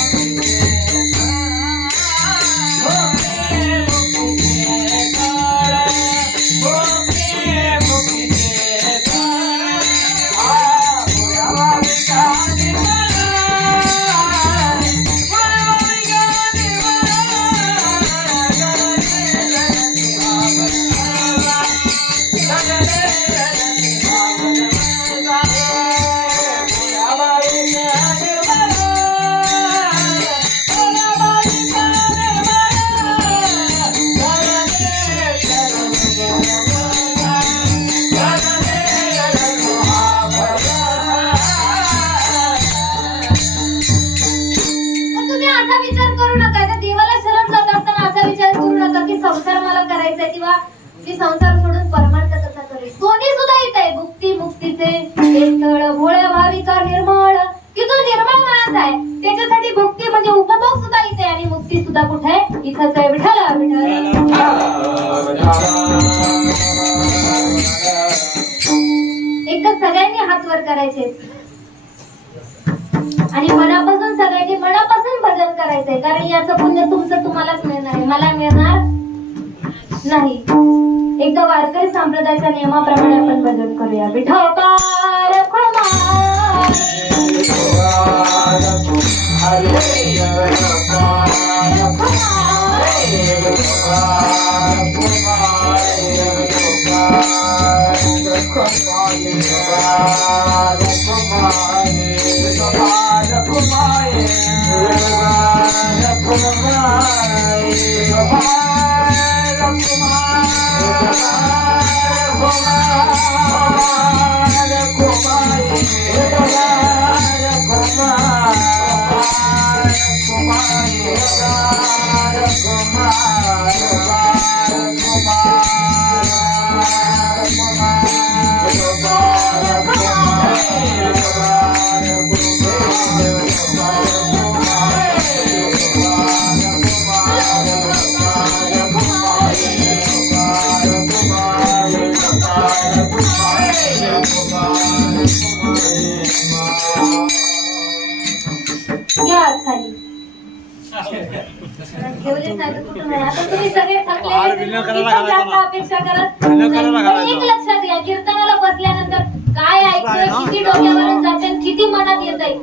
मुक्तीचे स्थान, मुक्ती मुक्तीचे स्थान, संसार मला करायचा आहे किंवा मी संसार सोडून परमार्थ कसा करेल. कोणी सुद्धा येत आहे भुक्ती मुक्तीचे हे स्थळ, भोळ्या भाविका निर्मळ, की जो निर्मळ मनाचा आहे त्याच्यासाठी भुक्ती म्हणजे उपभोग सुद्धा इथे आणि मुक्ती सुद्धा कुठे आहे, इथंच आहे. विठाला विठाला एकच सगळ्यांनी हात वर करायचे आणि मनापासून सगळ्यांनी मनापासून भजन करायचंय, कारण याचं पुण्य तुमचं तुम्हालाच मिळणार आहे, मला मिळणार नाही. एकदा वारकरी संप्रदायाच्या नियमाप्रमाणे आपण भजन करूया. विठोबार कुमार या खाली ठेवलीच नाही तर कुठून होणार? आता तुम्ही सगळे थकलेले अरे, आहेत, विनय तुम्ही करायला पण जास्त घालायचा ना. अपेक्षा करत विनय नाही. करायला पण घालायचा. एक लक्षात घ्या, कीर्तनाला बसल्यानंतर काय ऐकतोय, किती डोक्यावरून जाते, किती मनात येतंय,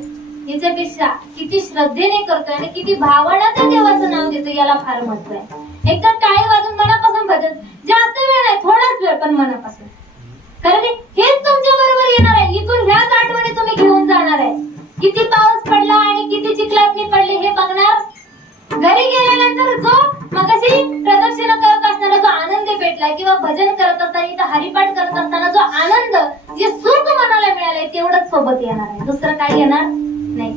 याच्यापेक्षा किती श्रद्धेने करतोय आणि किती भावना त्या देवाचं नाव देतोय याला फार महत्व आहे. एकदा टाळी वाजून मनापासून भजन, जास्त वेळ नाही, थोडाच वेळ पण मनापासून. कारण हेच तुमच्या बरोबर येणार आहे. इथून ह्याच आठवणी तुम्ही घेऊन जाणार आहे. किती पाऊस पडला आणि किती चिखलात मी पडले हे बघणार. घरी गेल्यानंतर जो मगाशी प्रदक्षिणा करत असताना जो आनंद भेटला किंवा भजन करत असताना इथं हरिपाठ करत असताना जो आनंद, जे सुख मनाला मिळालंय तेवढंच सोबत येणार आहे. दुसरं काही येणार नाही.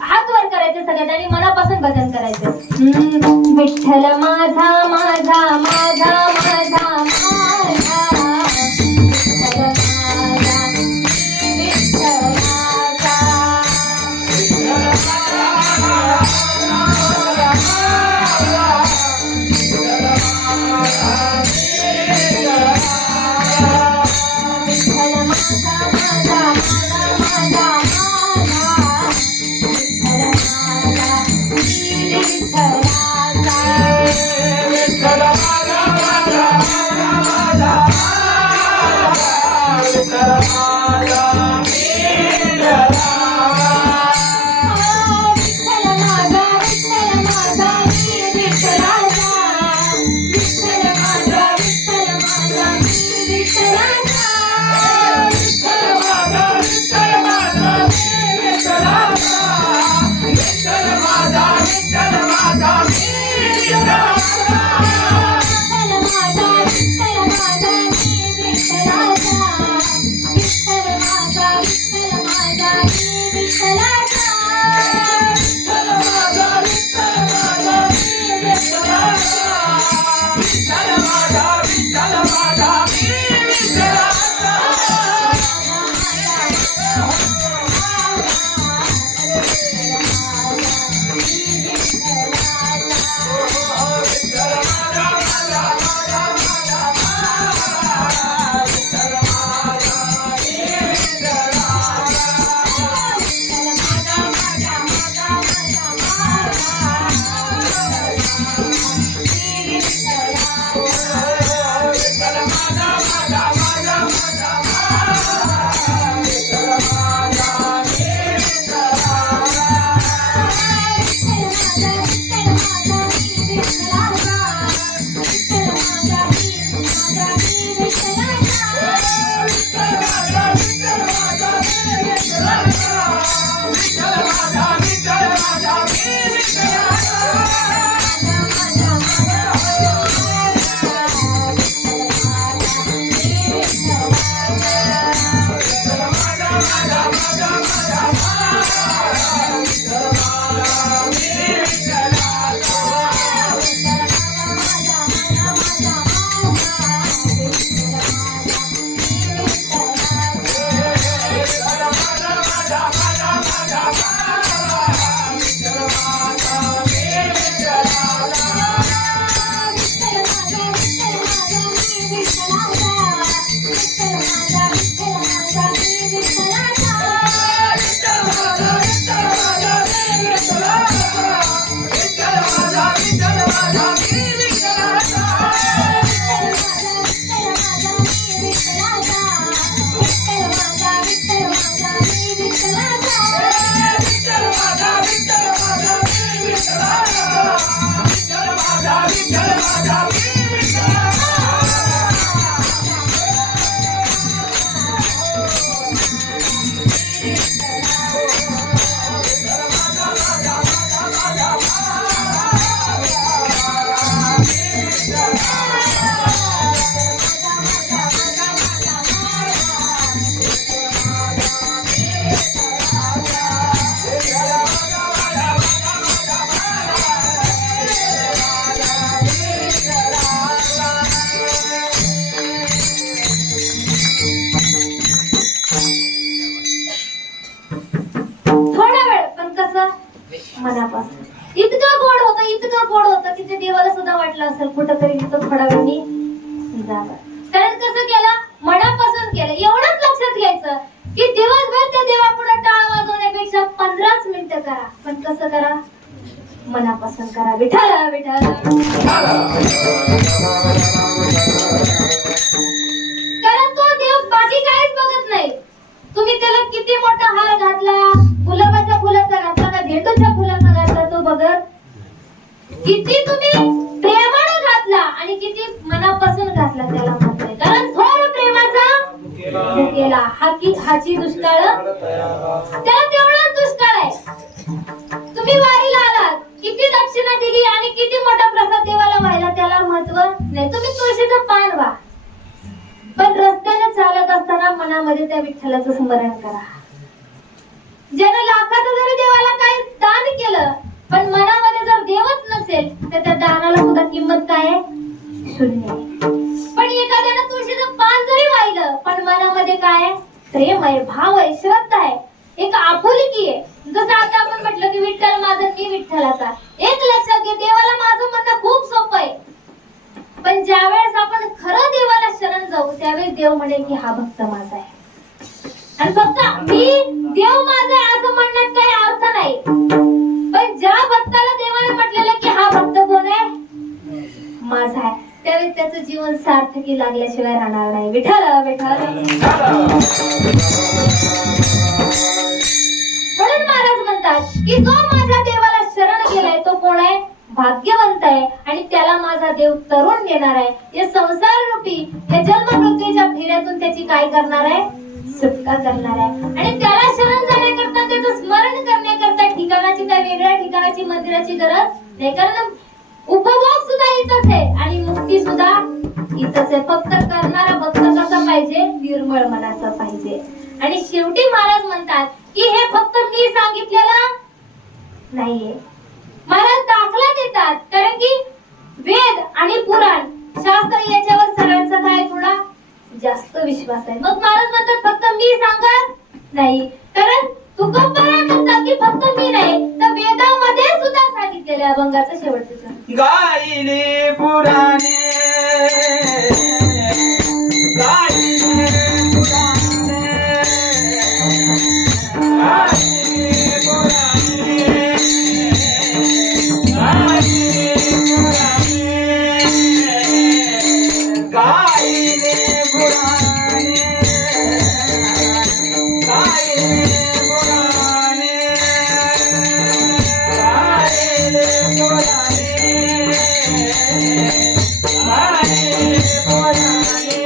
हात वर करायचे सगळ्यात आणि मनापासून भजन करायचं. विठ्ठल माझा माझा माझा माझा माझा मनापासून. इतकं गोड होतं की ते देवाला सुद्धा वाटलं असेल कुठंतरी इथं थोडा वेळ मी जावं. कारण कसं केलं, मनापासून केलं. एवढंच लक्षात घ्यायचं की दिवसभर त्या देवापुढे टाळ वाजवण्यापेक्षा 15च मिनिटं करा, पण कसं करा, मनापासून करा. विठ्ठल विठ्ठल. कारण तो देव बाकी काहीच बघत नाही. तुम्ही त्याला किती मोठा हार घातला, गुलाबाच्या फुलाचा घातला का झेंडूच्या फुलाचा घातला तो बघत. किती तुम्ही प्रेमाने घातला आणि किती मनापासून घातला त्याला माहित नाही. कारण थोर प्रेमाचा केला हाची दुष्काळ त्याला तेवढाच दुष्काळ आहे. तुम्ही वारीला आलात, किती दक्षिणा दिली आणि किती मोठा प्रसाद देवाला व्हायला त्याला महत्व नाही. तुम्ही तुळशीचं पान व्हा, पण रस्त्याने चालत असताना मनामध्ये त्या विठ्ठलाचं स्मरण करा. ज्यानं लाखाचं जरी देवाला काही दान केलं पण मनामध्ये जर देवच नसेल तर त्या दानाला सुद्धा किंमत काय आहे? शून्य आहे. पण एखाद्यानं तुळशीचं पान जरी वाहिलं पण मनामध्ये काय आहे? प्रेम आहे, भाव आहे, श्रद्धा आहे, एक आपुलकी आहे. जसं आता आपण म्हटलं की विठ्ठल माझा, मी विठ्ठलाचा. एक लक्षात घे, देवाला माझं म्हणणं खूप सोपं आहे, पण ज्या वेळेस आपण खरं देवाला शरण जाऊ त्यावेळेस देव म्हणेल की हा भक्त माझा आहे. आणि फक्त मी देव माझा आहे असं म्हणण्यात काही अर्थ नाही. पण ज्या भक्ताला देवाने म्हटलेलं की हा भक्त कोण आहे? माझा आहे, त्यावेळेस त्याचं जीवन सार्थकी लागल्याशिवाय राहणार नाही. विठ्ठल विठ्ठल. म्हणून महाराज म्हणतात की जो माझ्या देवाला शरण गेलाय तो कोण आहे? भाग्यवंत आहे आणि त्याला माझा देव तरुण देणार आहे. या संसार रूपी या जन्म मृत्यूच्या फेऱ्यातून त्याची काय करणार आहे? सुटका करणार आहे. आणि त्याला शरण जाण्याकरता त्याचं स्मरण करण्याकरता ठिकाणाची काय वेगळ्या ठिकाणाची मंदिराची गरज नाही. कारण उपभोग सुद्धा इथंच आहे आणि मुक्ती सुद्धा इथंच आहे. फक्त करणारा भक्त कसा पाहिजे? निर्मळ मनाचा पाहिजे. आणि शेवटी महाराज म्हणतात की हे फक्त मी सांगितलेलं नाहीये. महाराज दाखला देतात, कारण की वेद आणि पुराण शास्त्र याच्यावर सगळ्यांचा काय थोडा जास्त विश्वास आहे. मग महाराज म्हणतात फक्त मी सांगत नाही, कारण तुकोबाराय म्हणतात की फक्त मी नाही तर वेदामध्ये सुद्धा सांगितलेलं आहे. अभंगाचं शेवटचं गायले पुराणे गायले पुराणे गायले पुराणे गायले पुराणे गायले पुराणे गायले पुराणे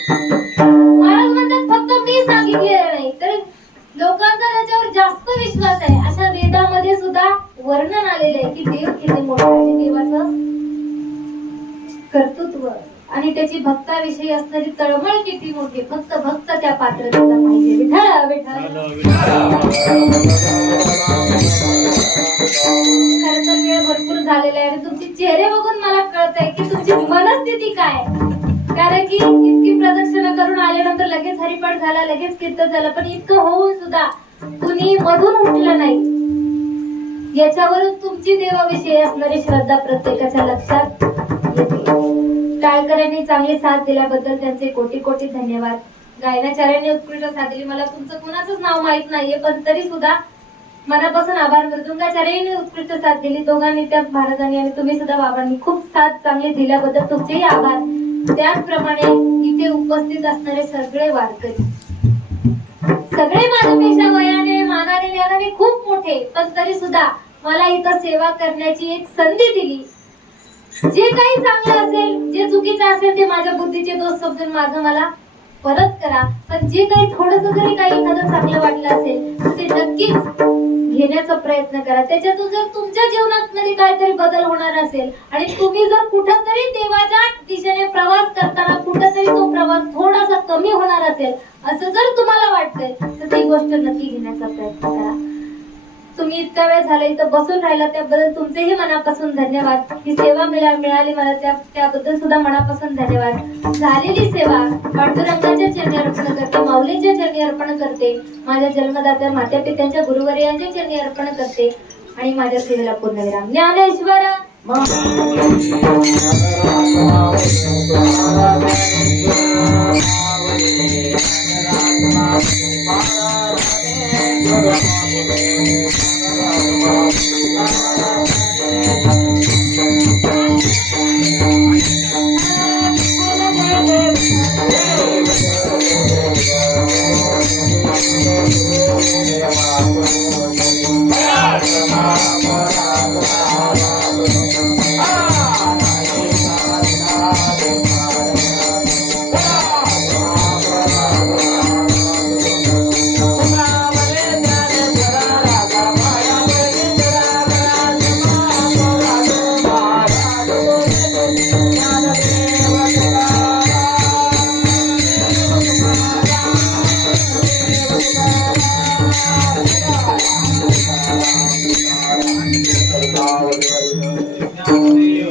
महाराज म्हणतात फक्त मी सांगितलेलं नाही तर लोकांचा त्याच्यावर जास्त विश्वास आहे. अशा वेदामध्ये सुद्धा वर्णन आलेलं आहे की देव किती मोठा आहे, देवाचं कर्तृत्व आणि त्याची भक्ताविषयी असणारी तळमळ किती मोठी. फक्त भक्त त्या पात्रतेचा पाहिजे. विठ्ठल विठ्ठल. खरं तर वेळ भरपूर झालेला आहे आणि तुमचे चेहरे बघून मला कळतंय की तुमची मनस्थिती काय. कारण की इतकी प्रदक्षिणा करून आल्यानंतर लगेच हरिपाठ झाला, लगेच कीर्तन झालं, पण इतकं होऊन सुद्धा कुणी मधून उठलं नाही. याच्यावरून तुमची देवाविषयी असणारी श्रद्धा प्रत्येकाच्या लक्षात येते. टाळकऱ्यांनी चांगली साथ दिल्याबद्दल त्यांचे कोटी कोटी धन्यवाद. गायनाचार्यांनी उत्कृष्ट साथ दिली. मला तुमचं कुणाचंच नाव माहित नाहीये पण तरी सुद्धा मनापासून आभार. मृदुंगाचार्यांनी उत्कृष्ट साथ दिली. दोघांनी त्या महाराजांनी आणि तुम्ही सुद्धा बाबांनी खूप साथ चांगली दिल्याबद्दल तुमचेही आभार. त्याचप्रमाणे इथे उपस्थित असणारे सगळे वारकरी, सगळे माझ्यापेक्षा वयाने मानाने ज्ञानाने खूप मोठे, पण तरी सुद्धा मला इथं सेवा करण्याची एक संधी दिली. जे काही चांगलं असेल, जे चुकीचं असेल ते माझ्या बुद्धीचे दोष समजून माझं मला परत करा. पण जे काही थोडंसं जरी काही एखादं चांगलं वाटलं असेल तर ते नक्कीच घेण्याचा प्रयत्न करा. त्याच्यातून जर तुमच्या जीवनात मध्ये काहीतरी बदल होणार असेल आणि तुम्ही जर कुठंतरी देवाच्या दिशेने प्रवास करताना कुठंतरी तो प्रवास थोडासा कमी होणार असेल असं जर तुम्हाला वाटतंय तर ती गोष्ट नक्की घेण्याचा प्रयत्न करा. तुम्ही इतका वेळ झाला इथं बसून राहिला त्याबद्दल तुमचेही मनापासून धन्यवाद. ही सेवा मिळाली मला त्याबद्दल सुद्धा मनापासून धन्यवाद. झालेली सेवा पांडुरंगाच्या चरणी अर्पण करते, माऊलींच्या चरणी अर्पण करते, माझ्या जन्मदात्या माता पित्यांच्या गुरुवर्यांच्या चरणी अर्पण करते आणि माझ्या सेवेला पूर्णविराम. ज्ञानेश्वर ज्ञानदेव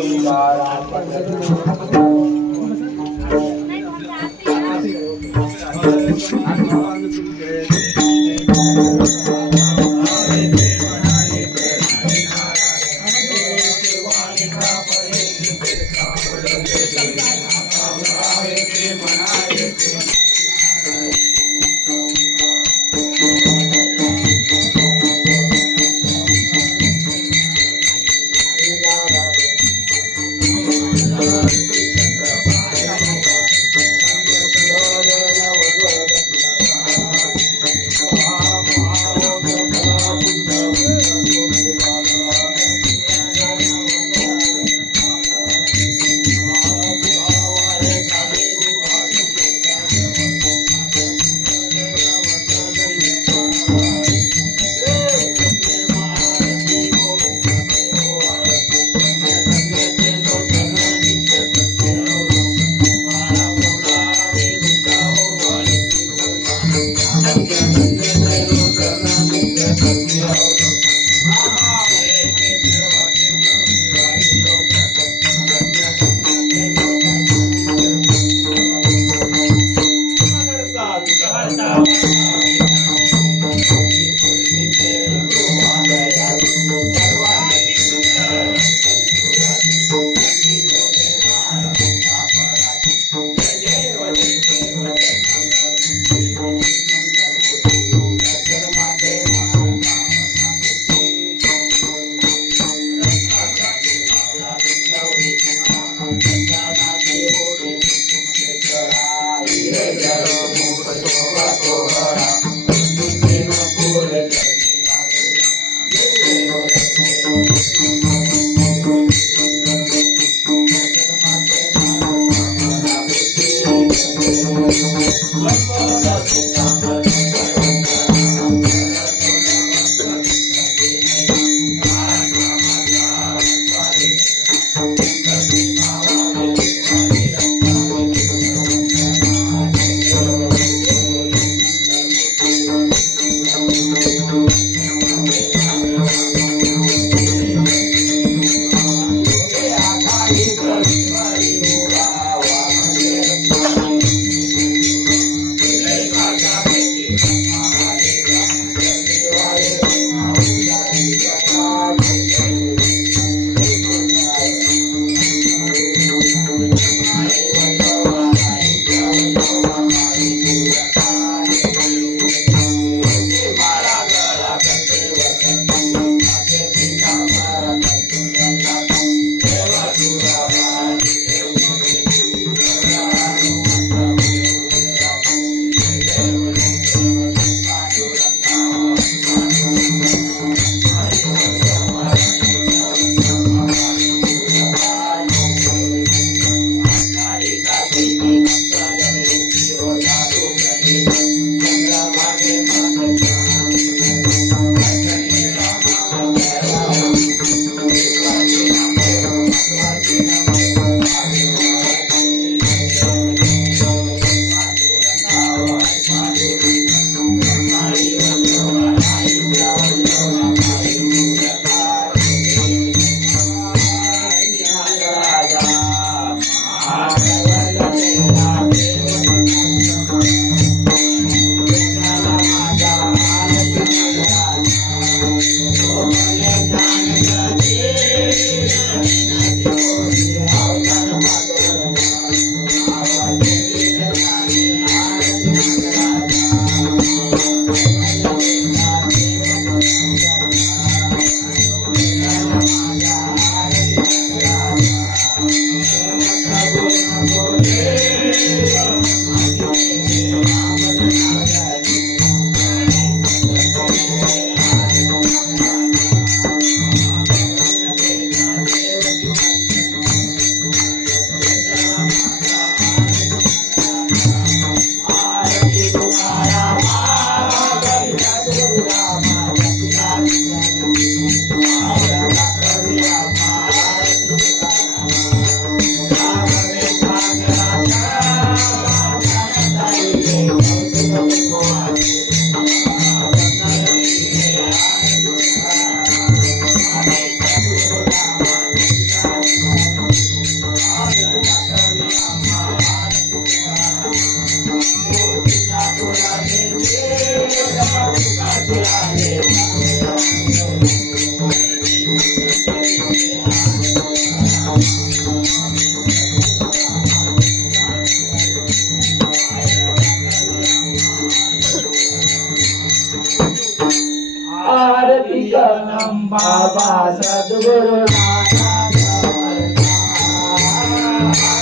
आरती करम बाबा सद्गुरु नाथ समर्थ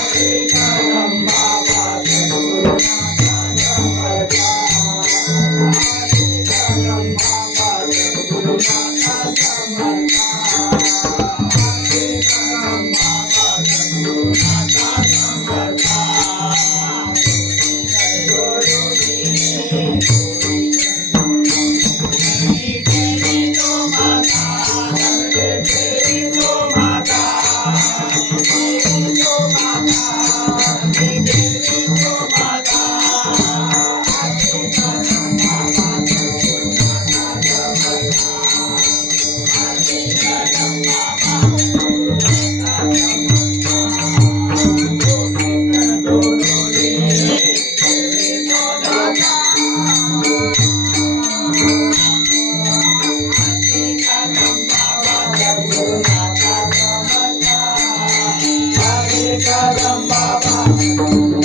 आरती करम बाबा सद्गुरु नाथ समर्थ आरती करम बाबा सद्गुरु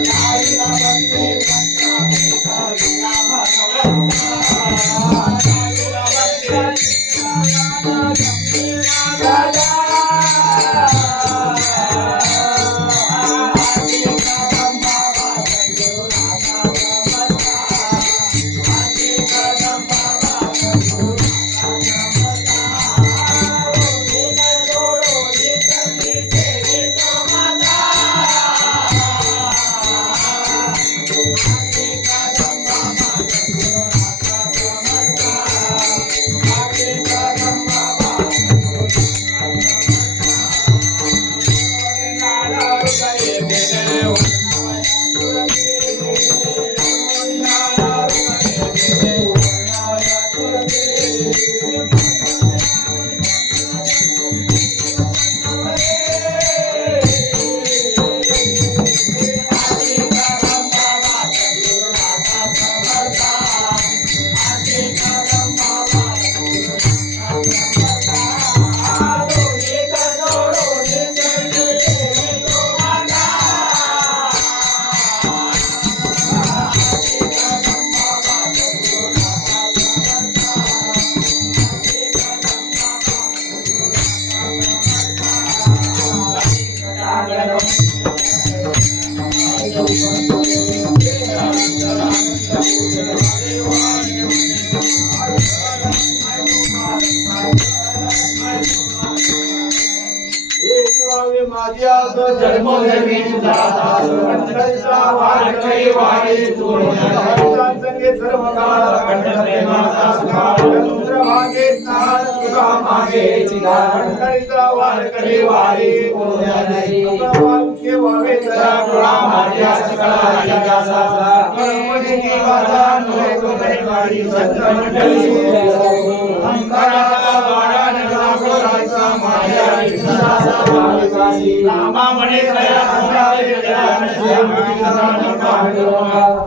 नाथ समर्थ आरती करम बाबा सद्गुरु नाथ समर्थ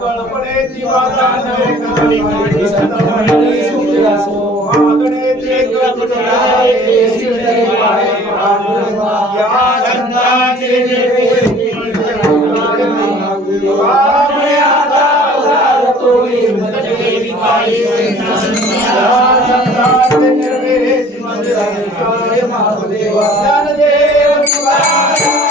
कल्पने माता नवे काळी काळी सतमणी सुखी असो मागणे तुझे सिद्धी पाय या संतांचे बाबळे आता उदार तोही देवी काळी या संतांचे निर्वेद मंदिराय महादेवा ज्ञानदेव तुकाराम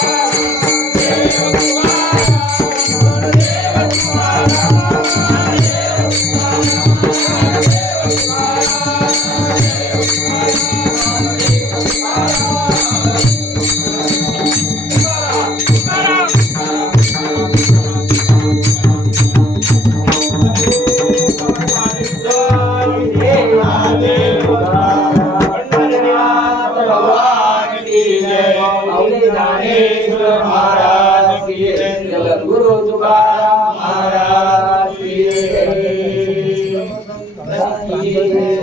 गुरु तुकाराम महाराज की जय।